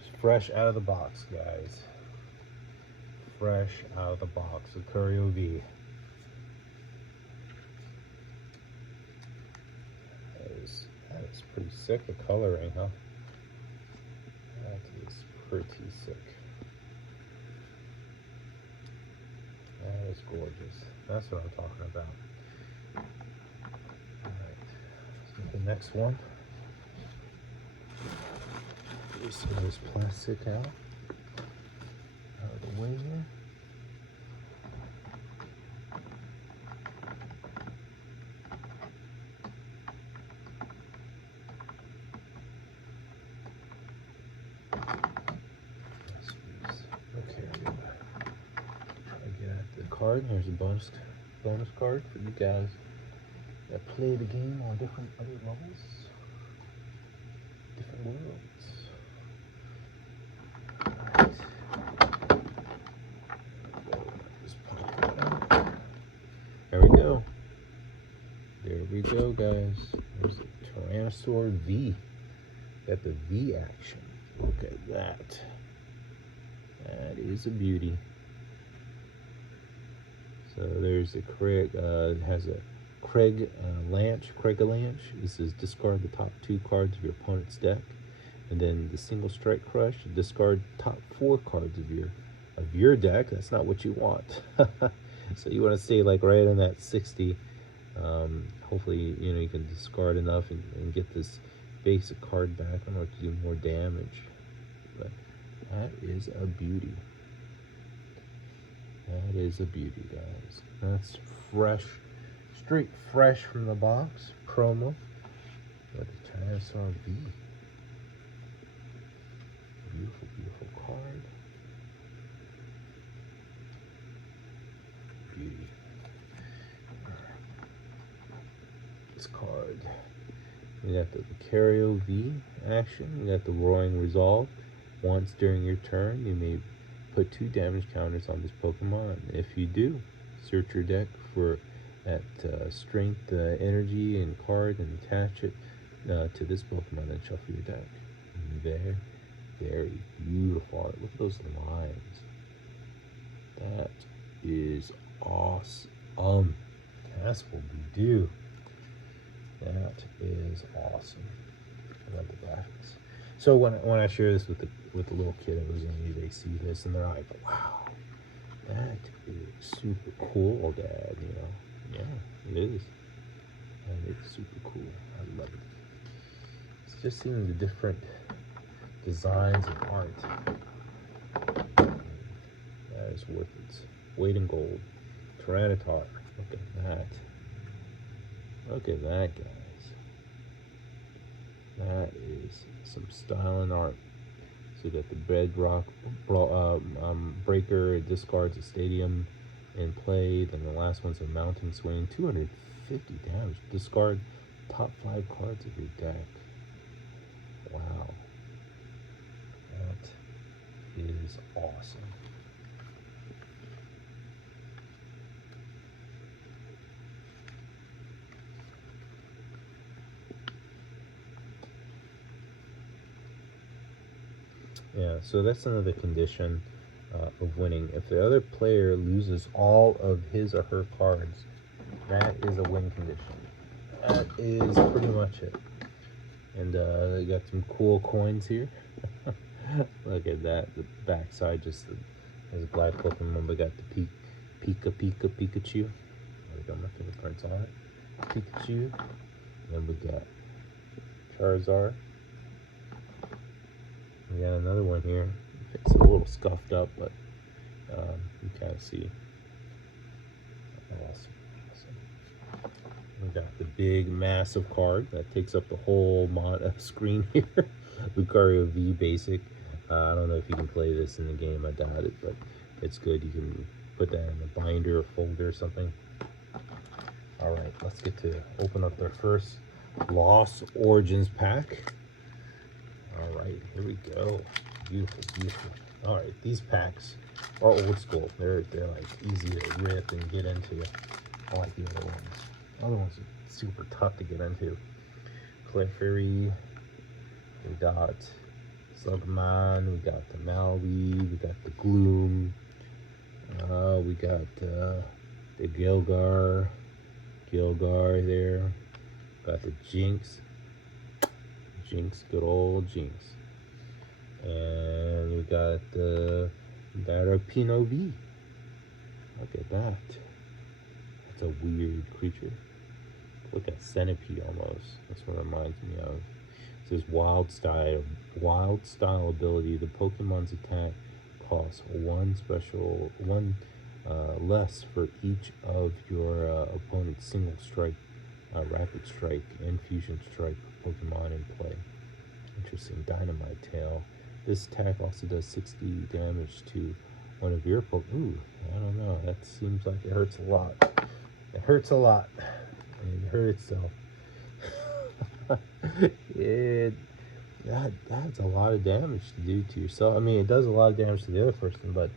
It's fresh out of the box, guys. Fresh out of the box. Lucario V. That is pretty sick. The coloring, huh? That is pretty sick. That is gorgeous. That's what I'm talking about. Alright, let's get the next one. Just get this plastic out of the way here. Card. Here's a bonus card for you guys that play the game on different other levels, different worlds. Alright. There we go. There we go, guys. There's a Tyrannosaur V. Got the V action. Look at that. That is a beauty. So there's the Craig, has a Craig Lanch. This is discard the top 2 cards of your opponent's deck, and then the single strike crush, discard top 4 cards of your deck. That's not what you want. So you want to stay like right in that 60. Hopefully, you know, you can discard enough and get this basic card back in order to do more damage. But that is a beauty. That is a beauty, guys. That's fresh, straight fresh from the box. Promo. Got the Tyrannosaur V. Beautiful, beautiful card. Beauty. This card. We got the Lucario V action. We got the Roaring Resolve. Once during your turn, you may put 2 damage counters on this Pokemon. If you do, search your deck for that strength, energy, and card, and attach it to this Pokemon and shuffle your deck. Very, very beautiful. Look at those lines. That is awesome. That's what we do. That is awesome. I love the graphics. So when I share this with the little kiddos, and they see this and they're like, wow, that is super cool, Dad. You know, yeah, it is. And it's super cool. I love it. It's just seeing the different designs and art. That is worth its weight in gold. Tyranitar. Look at that. Look at that, guys. That is some style and art. So you got the bedrock breaker. It discards a stadium in play. Then the last one's a mountain swing. 250 damage. Discard top 5 cards of your deck. Wow. That is awesome. Yeah, so that's another condition of winning. If the other player loses all of his or her cards, that is a win condition. That is pretty much it. And they got some cool coins here. Look at that. The backside just has a black Pokemon. We got the Pikachu. I got my fingerprints on it. Pikachu. And we got Charizard. We got another one here. It's a little scuffed up, but you kind of see. Awesome. We got the big, massive card that takes up the whole screen here. Lucario V Basic. I don't know if you can play this in the game. I doubt it, but it's good. You can put that in a binder or folder or something. All right, let's get to open up their first Lost Origins pack. All right, here we go. Beautiful, beautiful. All right, these packs are old school. They're like easy to rip and get into. I like the other ones. Other ones are super tough to get into. Clefairy. We got Slugman. We got the Maui. We got the Gloom. We got the Gilgar there. Got the Jinx. Good old Jinx. And we got the Batterpino V. Look at that. That's a weird creature. Look at centipede almost. That's what it reminds me of. It says wild style ability. The Pokemon's attack costs one less for each of your opponent's single strike, rapid strike, and fusion strike Pokemon in play. Interesting. Dynamite Tail. This attack also does 60 damage to one of your Pokemon. Ooh, I don't know. That seems like it hurts a lot. It hurts a lot. And it hurt itself. That's a lot of damage to do to yourself. I mean, it does a lot of damage to the other person, but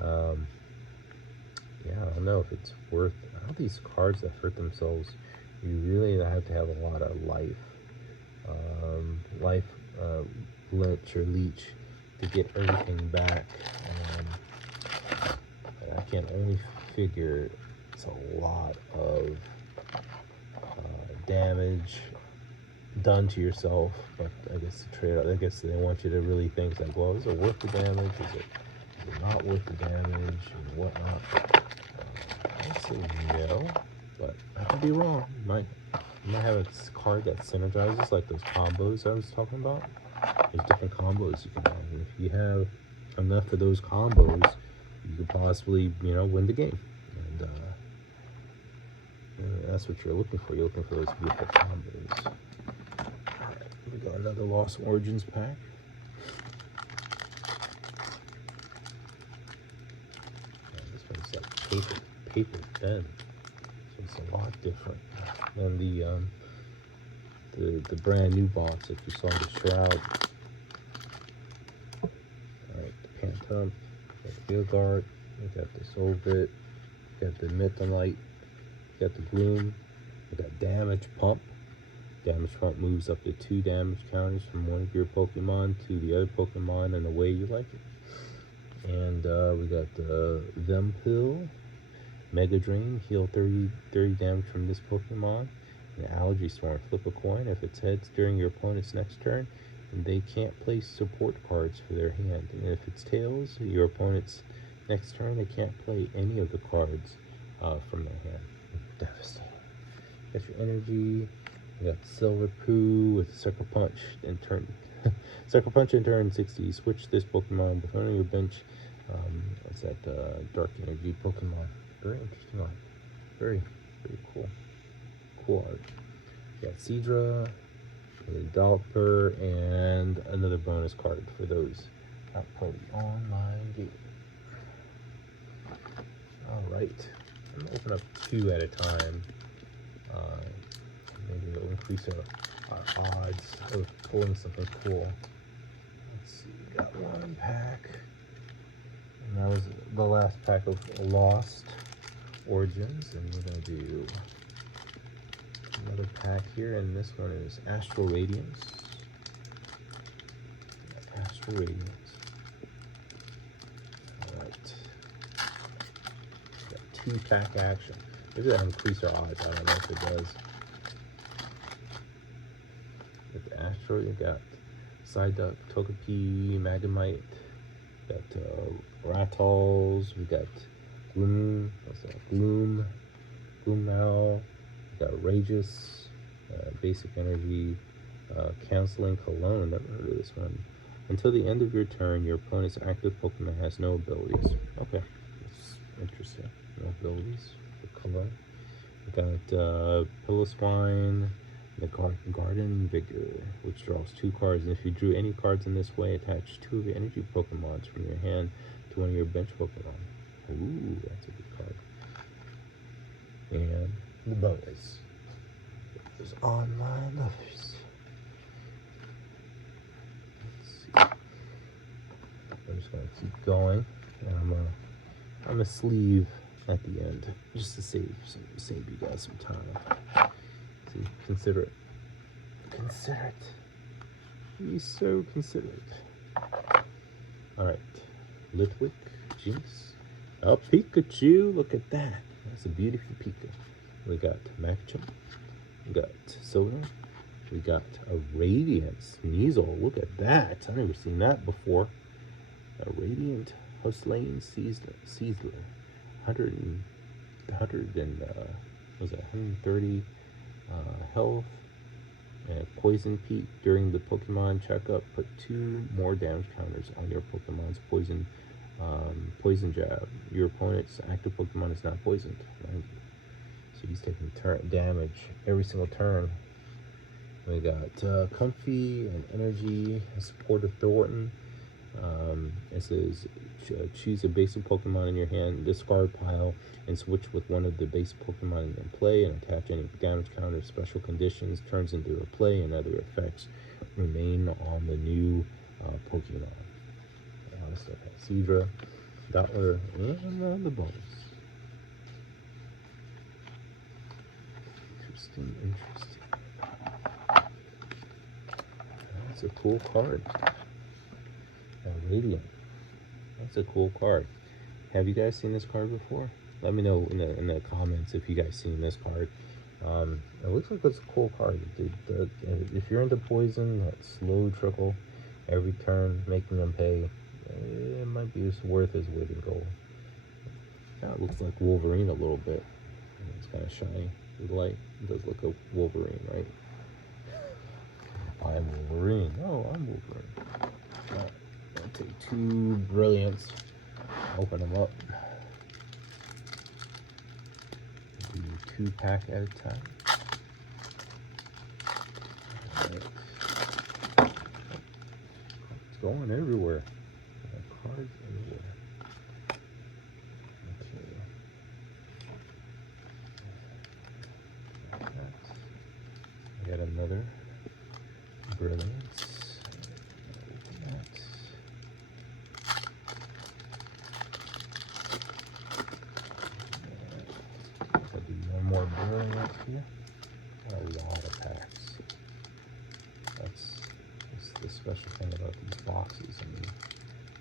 yeah, I don't know if it's worth all these cards that hurt themselves. You really have to have a lot of life glitch or leech to get everything back. I can only figure it's a lot of damage done to yourself, but I guess the trade-off, I guess they want you to really think like, well, is it worth the damage? Is it not worth the damage and whatnot? I say no, but I could be wrong. You might have a card that synergizes, like those combos I was talking about. There's different combos you can have. And if you have enough of those combos, you could possibly, win the game. And that's what you're looking for. You're looking for those beautiful combos. All right, we got another Lost Origins pack. This one's like paper thin. So it's a lot different than the brand new box that you saw in the Shroud. Alright, the Phantom, the Field Guard, we got the Solvit, we got the Mytholite, we got the Gloom, we got Damage Pump. Damage Pump moves up to 2 damage counters from one of your Pokemon to the other Pokemon in the way you like it. And we got the Vempil, Mega Drain, heal 30 damage from this Pokemon. An Allergy Storm, flip a coin. If it's heads during your opponent's next turn, they can't place support cards for their hand. And if it's tails, your opponent's next turn, they can't play any of the cards from their hand. Devastating. That's your energy. You got Silver Poo with Sucker Punch and turn Sucker Punch and turn 60. Switch this Pokemon with one on your bench. What's that? Dark Energy Pokemon. Very interesting art. Very cool. Cool art. You got Seadra, a Developer, and another bonus card for those that play the online game. Alright. I'm going to open up 2 at a time. Maybe it'll increase our odds of pulling something cool. Let's see, we got 1 pack. And that was the last pack of Lost Origins. And we're going to do another pack here. And this one is Astral Radiance. Astral Radiance. Alright. Got 2-pack action. Maybe that'll increase our odds. I don't know if it does. With the Astro, you got Psyduck, Togepi, Magnemite, got Ratals, we got Gloom, what's that? Gloom Owl, we got Rageous, Basic Energy, Canceling Cologne, never heard of this one. Until the end of your turn, your opponent's active Pokemon has no abilities. Okay, that's interesting. No abilities for Cologne. We got Piloswine, the Garden Vigor, which draws 2 cards, and if you drew any cards in this way, attach 2 of your energy Pokemons from your hand to one of your bench Pokemon. Ooh, that's a good card. And the bonus is Online Lovers. Let's see. I'm just gonna keep going, and I'm gonna sleeve at the end just to save you guys some time. See, consider it. Consider it. Be so considerate. Alright. Litwick, Jinx. Oh, Pikachu. Look at that. That's a beautiful Pika. We got Machamp. We got Soda. We got a Radiant Sneasel. Look at that. I've never seen that before. A Radiant Hustlane Seasler. 130 health. Poison Peak. During the Pokemon checkup, put 2 more damage counters on your Pokemon's poison jab. Your opponent's active Pokemon is not poisoned. So he's taking damage every single turn. We got Comfy and Energy, Support of Thornton. It says choose a basic Pokemon in your hand, discard pile, and switch with one of the basic Pokemon in play, and attach any damage counter, special conditions, turns into a play, and other effects remain on the new Pokemon. So Seadra, Dottler, and the bonus. Interesting. That's a cool card. Radiant. That's a cool card. Have you guys seen this card before? Let me know in the comments if you guys seen this card. It looks like it's a cool card. If you're into poison, that slow trickle every turn, making them pay, it might be worth his weight in gold. That looks like Wolverine a little bit. It's kind of shiny with light. It does look like Wolverine, right? I'm Wolverine. Oh, I'm Wolverine. Right. I'll take 2 Brilliants. Open them up. Do 2-pack at a time. Right. It's going everywhere. Cards everywhere. Okay. Like that. I got another Brilliance. More Brilliant here. A lot of packs. That's the special thing about these boxes. I mean,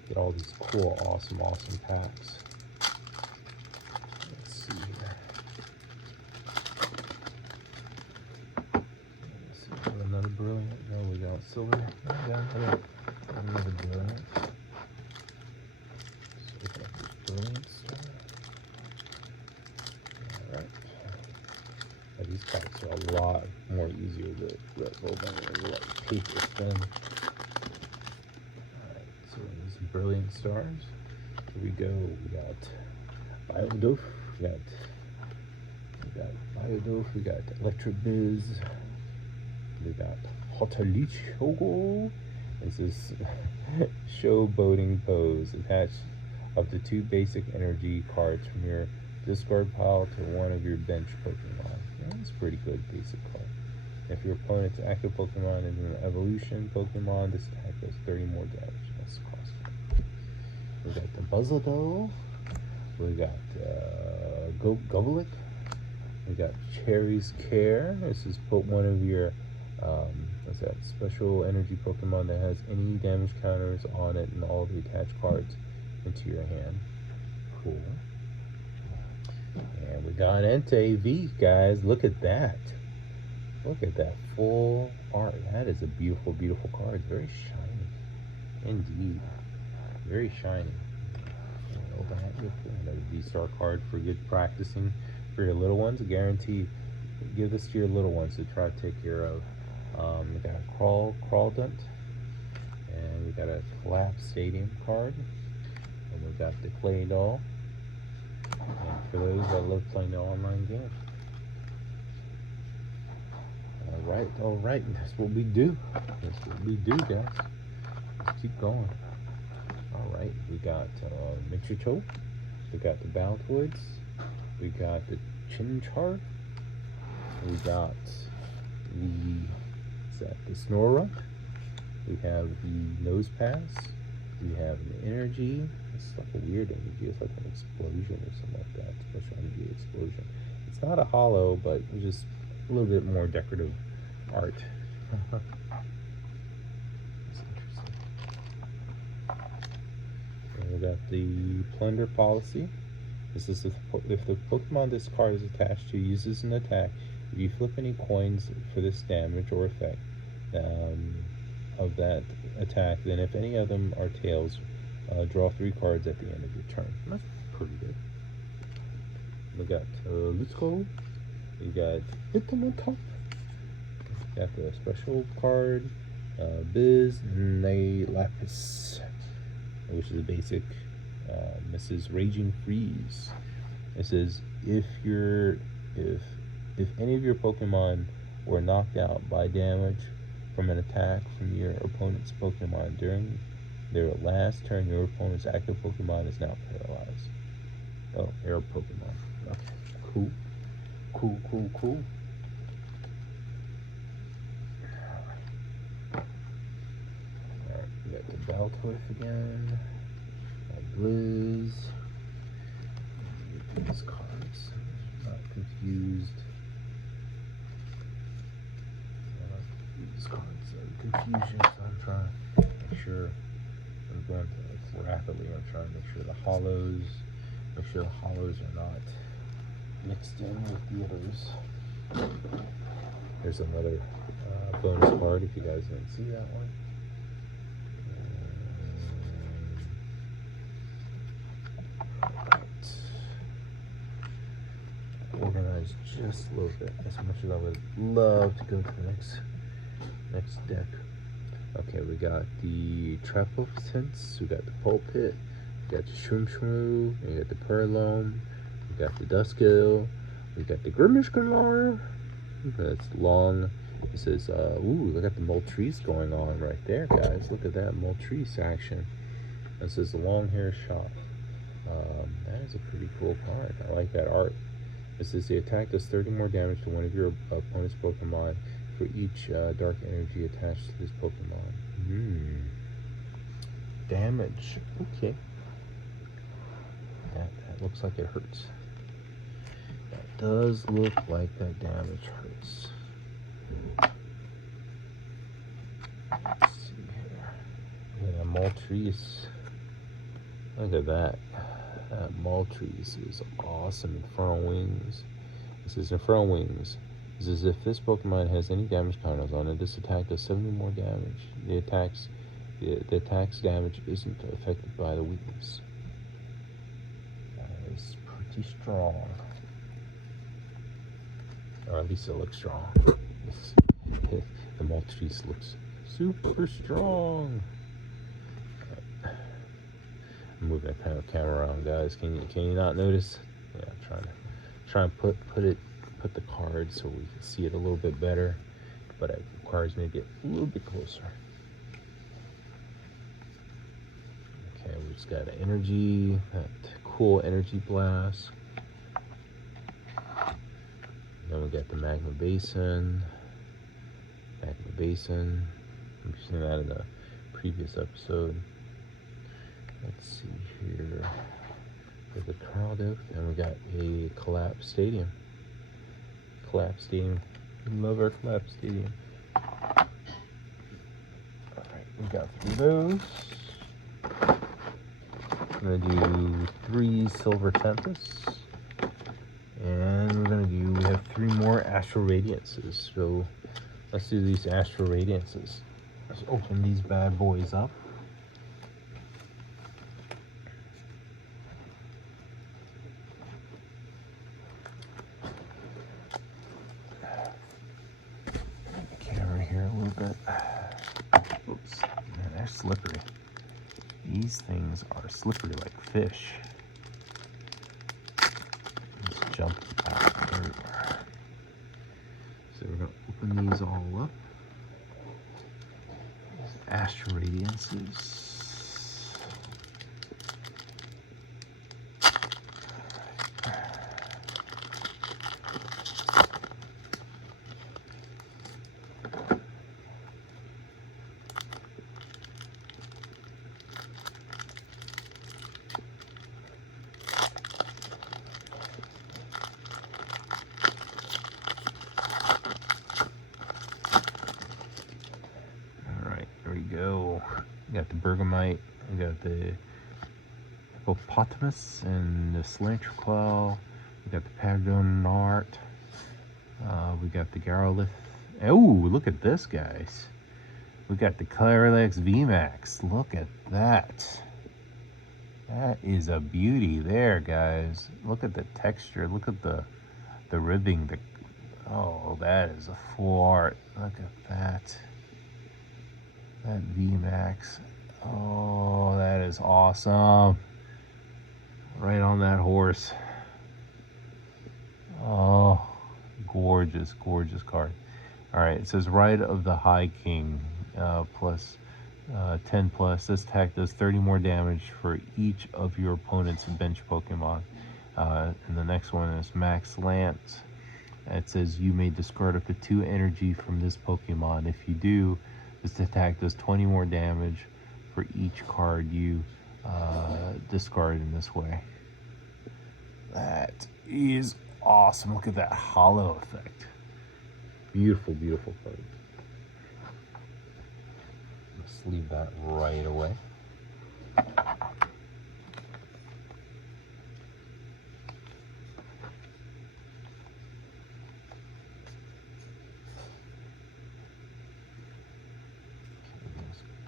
get all these cool, awesome packs. Let's see here. Let's see, another Brilliant. No, we got Silver. these cards are a lot more easier to let go than like paper thin. Alright, so these brilliant stars. Here we go. We got Biodoof, we got Biodoof, we got Electrobiz, we got Hotalichogo. This is Showboating Pose. Attach up to 2 basic energy cards from your discard pile to one of your bench Pokemon. Yeah, that's a pretty good basic card. If your opponent's active Pokemon is an evolution Pokemon, this attack does 30 more damage. That's cost. We got the Buzzle, we got Gobelik, we got Cherry's Care. This is put one of your what's that, special energy Pokemon that has any damage counters on it and all the attached cards into your hand. Cool. And we got Entei V, guys. Look at that. Look at that full art. That is a beautiful, beautiful card. Very shiny. Indeed. Very shiny. Another V-Star card for good practicing for your little ones. Guarantee, give this to your little ones to try to take care of. We got a Crawdunt, and we got a Collapse Stadium card, and we got the Clay Doll. And for those that love playing the online game. All right, that's what we do. That's what we do, guys. Let's keep going. All right, we got Mixucho, we got the Baltoids, we got the Chimchar, we got the Snorunt, we have the Nose Pass, we have an energy. It's like a weird energy. It's like an explosion or something like that. Special energy explosion. It's not a hollow, but it's just a little bit more decorative art. That's interesting. And we got the Plunder Policy. This is if the Pokemon this card is attached to uses an attack, if you flip any coins for this damage or effect of that attack, then if any of them are tails, draw 3 cards at the end of your turn. That's pretty good. We got Lutro, we got Hitomatop, we got the special card, Biz Nay Lapis, which is a basic Mrs. Raging Freeze. It says if any of your Pokemon were knocked out by damage from an attack from your opponent's Pokemon during their last turn, your opponent's active Pokemon is now paralyzed. Oh, air Pokemon. Okay. Cool. Cool. Alright, we got the Baltoif again. Blizz. These cards. Not confused. These cards are confusion, so I'm trying to make sure. I'm going to rapidly. I'm trying to make sure the hollows are not mixed in with the others. There's another bonus card if you guys didn't see that one. Organized just a little bit, as much as I would love to go to the next deck. Okay, we got the Traposense, we got the Pulpit, we got the Shroom, we got the Purloin, we got the Duskill, we got the Grimmishkimar. That's long. It says, ooh, look at the Moltres going on right there, guys. Look at that Moltres action. This is the long hair shot. That is a pretty cool card. I like that art. This is the attack does 30 more damage to one of your opponent's Pokemon for each dark energy attached to this Pokemon. Damage. Okay. That looks like it hurts. That does look like that damage hurts. Let's see here. Yeah, Moltres. Look at that. That Moltres is awesome. Infernal Wings. This is Infernal Wings. This is if this Pokemon has any damage counters on it, this attack does 70 more damage. The attack's damage isn't affected by the weakness. That is pretty strong. Or at least it looks strong. The Maltese looks super strong. Move that kind of camera around, guys. Can you not notice? Yeah, I'm trying to put the card so we can see it a little bit better, but it requires me to get a little bit closer. Okay, we just got an energy, that cool energy blast. Then we got the magma basin. We've seen that in the previous episode. Let's see here. With the Shrouded, and we got a collapsed stadium. Love our collapsed stadium. Alright, we got 3 of those. I'm gonna do 3 silver tempests. And we have 3 more astral radiances. So let's do these astral radiances. Let's open these bad boys up. Oops, man, they're slippery. These things are slippery like fish. Just jump out everywhere. So we're gonna open these all up. Astral radiances. Go. We got the bergamite, we got the hippopotamus and the cilantro claw, we got the padron art, we got the garolith. Oh, look at this, guys. We got the Claralex VMAX. Look at that. That is a beauty there, guys. Look at the texture. Look at the ribbing. Oh, that is a full art. Look at that. That VMAX. Oh, that is awesome. Right on that horse. Oh, gorgeous, gorgeous card. All right, it says Ride of the High King, plus 10 plus. This attack does 30 more damage for each of your opponent's bench Pokemon. And the next one is Max Lance. It says you may discard up to 2 energy from this Pokemon. If you do, this attack does 20 more damage for each card you discard in this way. That is awesome. Look at that hollow effect. Beautiful, beautiful card. Let's leave that right away.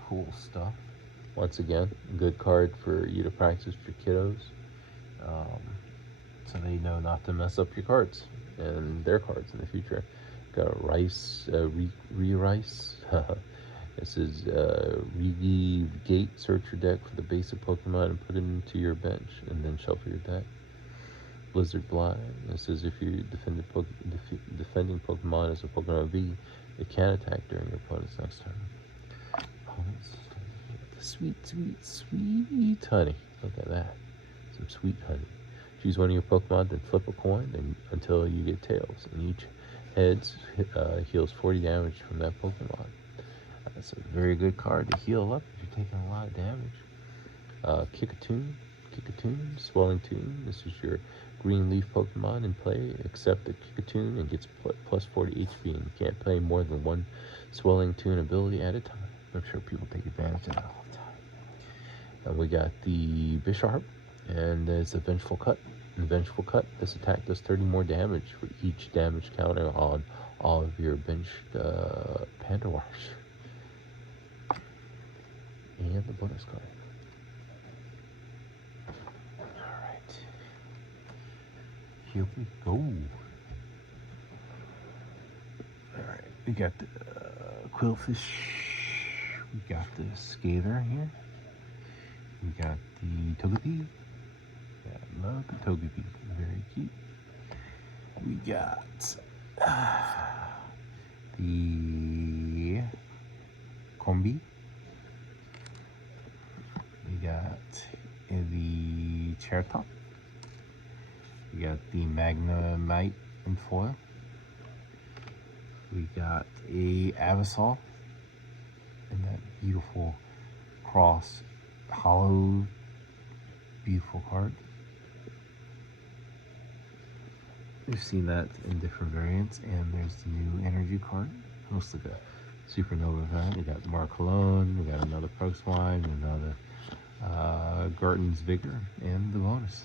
Cool stuff. Once again, a good card for you to practice with your kiddos, so they know not to mess up your cards and their cards in the future. Got a rice, re-rice. This is Gate. Search your deck for the basic Pokemon and put it into your bench, and then shuffle your deck. Blizzard Blind. This is if you defending Pokemon as a Pokemon V, it can attack during your opponent's next turn. Sweet, sweet, sweet honey. Look at that. Some sweet honey. Choose one of your Pokemon, then flip a coin until you get tails. And each heads heals 40 damage from that Pokemon. That's a very good card to heal up if you're taking a lot of damage. Kickatune, Swelling Tune. This is your green leaf Pokemon in play. Accept the Kickatune and gets plus 40 HP. And you can't play more than 1 Swelling Tune ability at a time. I'm sure people take advantage of that all the time. And we got the Bisharp, and it's a Vengeful Cut. In Vengeful Cut, this attack does 30 more damage for each damage counter on all of your benched Pandawash. And the bonus card. Alright. Here we go. We got the Quillfish. We got the Scather here. We got the Togepi. I love the Togepi. Very cute. We got the Combi. We got the Chertop. We got the Magnemite in foil. We got a Abyssal and that beautiful cross hollow, beautiful card. We've seen that in different variants, and there's the new energy card. Looks like a supernova event. We got Marcolone, we got another Pokeswine, another Garden's Vigor, and the bonus.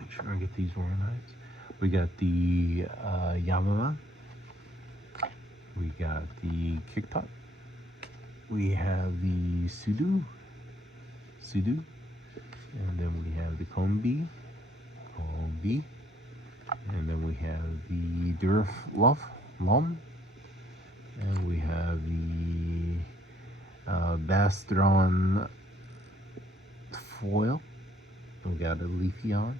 Make sure I get these organized. We got the Yamama. We got the Kicktot. We have the Sudu. And then we have the Combi. And then we have the Duraflum. And we have the Bastron foil. We got a Leafeon.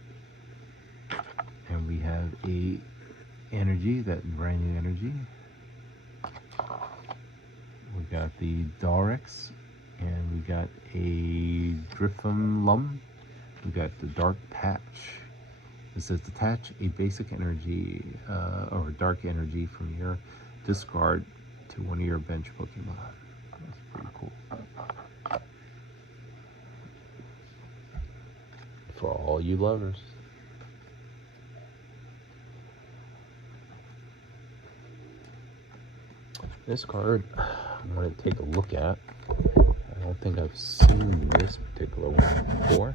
And we have a energy, that brand new energy. We got the Dorex, and we got a Drifloon. We got the Dark Patch. It says detach a basic energy or dark energy from your discard to one of your bench Pokemon. That's pretty cool. For all you lovers. This card I want to take a look at. I don't think I've seen this particular one before.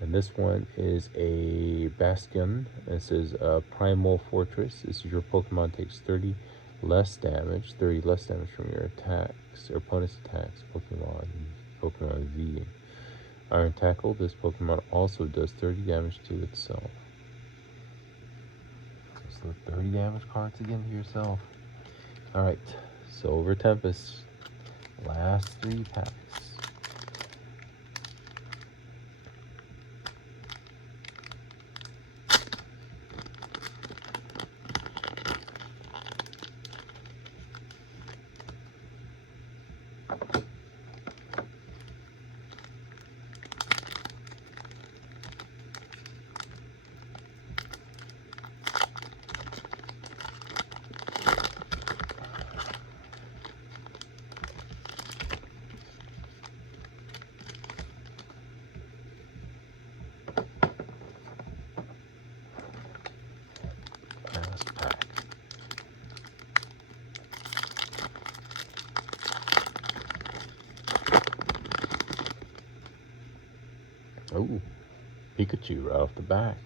And this one is a Bastion. This is a Primal Fortress. This is your Pokemon takes 30 less damage from your attacks, or opponent's attacks, Pokemon V. Iron Tackle, this Pokemon also does 30 damage to itself. So 30 damage cards again to yourself. Alright, Silver Tempest. Last 3 packs. Last pack. Oh, Pikachu right off the back.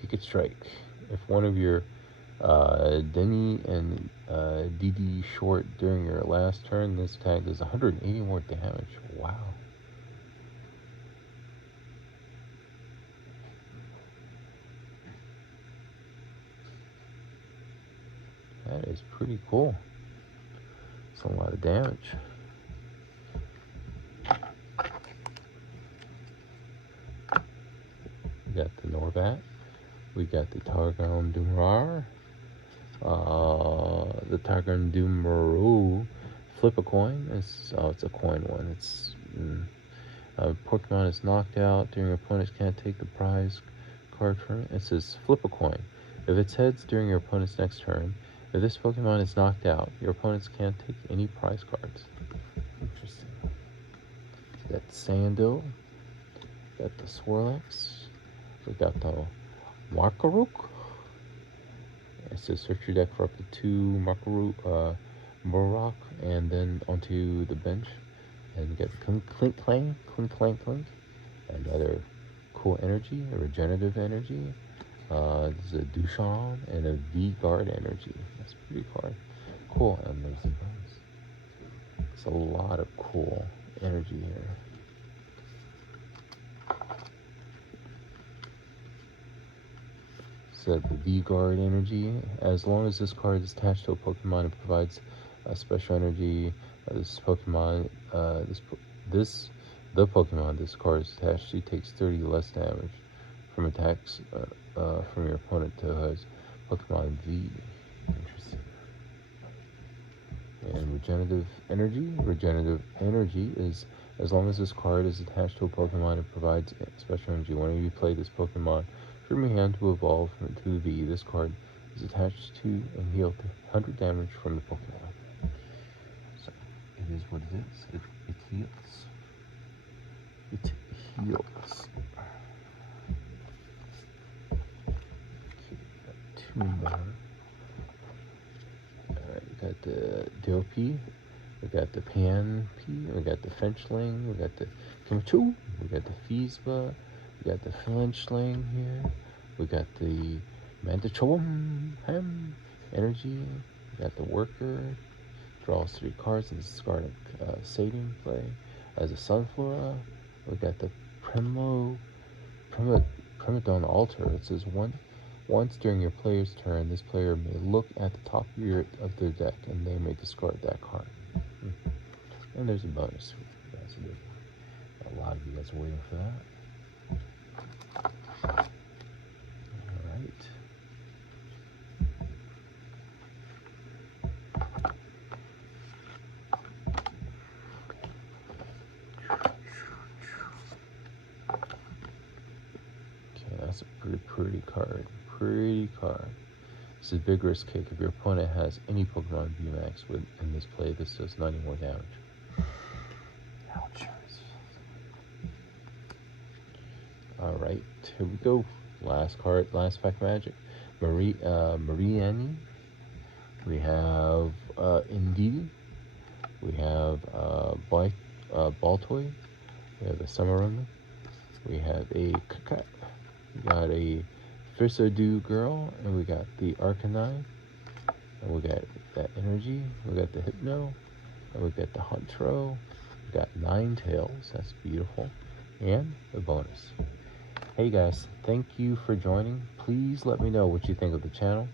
Pikachu Strike. If one of your Denny and DD short during your last turn, this attack does 180 more damage. Wow. That is pretty cool. It's a lot of damage. We got the Norbat. We got the Targon Doomrar. The Targon Doomaroo. Flip a coin. It's a coin one. It's Pokemon is knocked out during your opponents can't take the prize card from it. It says flip a coin. If it's heads during your opponent's next turn, if this Pokemon is knocked out, your opponents can't take any prize cards. Interesting. We got Sandil. We got the Swirlax. We got the Makaruk. It says search your deck for up to 2 Murok, and then onto the bench. And we got Clink Clank. and other cool energy, a regenerative energy. There's a Dushan and a V-Guard energy. That's pretty cool. And there's the bonus. It's a lot of cool energy here. So the V-Guard energy, as long as this card is attached to a Pokemon, it provides a special energy. This Pokemon, the Pokemon this card is attached to takes 30 less damage from attacks from your opponent to his Pokemon V. Interesting. And regenerative energy is, as long as this card is attached to a Pokemon, it provides special energy. Whenever you play this Pokemon from your hand to evolve into V, this card is attached to and heal 100 damage from the Pokemon. So it is what it is. It heals. It heals. Okay, two more. Alright, we got the Dilpy, we got the Panpy, we got the Frenchling, we got the Kimchu, we got the Feesba, we got the Flinchling here, we got the Mantichom energy, we got the Worker, draws 3 cards and discarding Sating play. As a Sunflora, we got the Primadonna Altar. It says once during your player's turn, this player may look at the top of their deck and they may discard that card. And there's a bonus. That's a good one. A lot of you guys are waiting for that. Alright. That's a pretty card. It's a vigorous kick. If your opponent has any Pokemon VMAX in this play, this does 90 more damage. Ouch. Alright, here we go. Last card, last pack magic. Mariani. We have Indeedee. We have Baltoy. We have a Summerunner. We have a Kakat. We got a Fissadoo Girl, and we got the Arcanine, and we got that energy, we got the Hypno, and we got the Huntro, we got Ninetales, that's beautiful, and the bonus. Hey guys, thank you for joining. Please let me know what you think of the channel.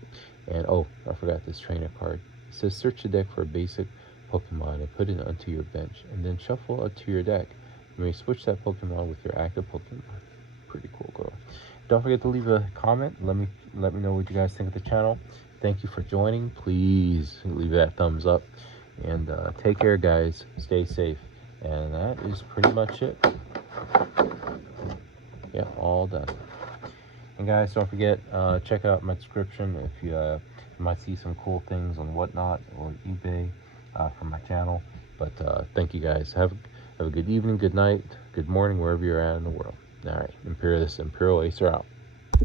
And oh, I forgot this trainer card. It says search the deck for a basic Pokemon and put it onto your bench, and then shuffle it to your deck. You may switch that Pokemon with your active Pokemon. Pretty cool, girl. Don't forget to leave a comment. Let me know what you guys think of the channel. Thank you for joining. Please leave that thumbs up. And take care, guys. Stay safe. And that is pretty much it. Yeah, all done. And guys, don't forget, check out my description if you might see some cool things on Whatnot or eBay from my channel. But thank you guys. Have a good evening, good night, good morning, wherever you're at in the world. All right, Imperial Acer out.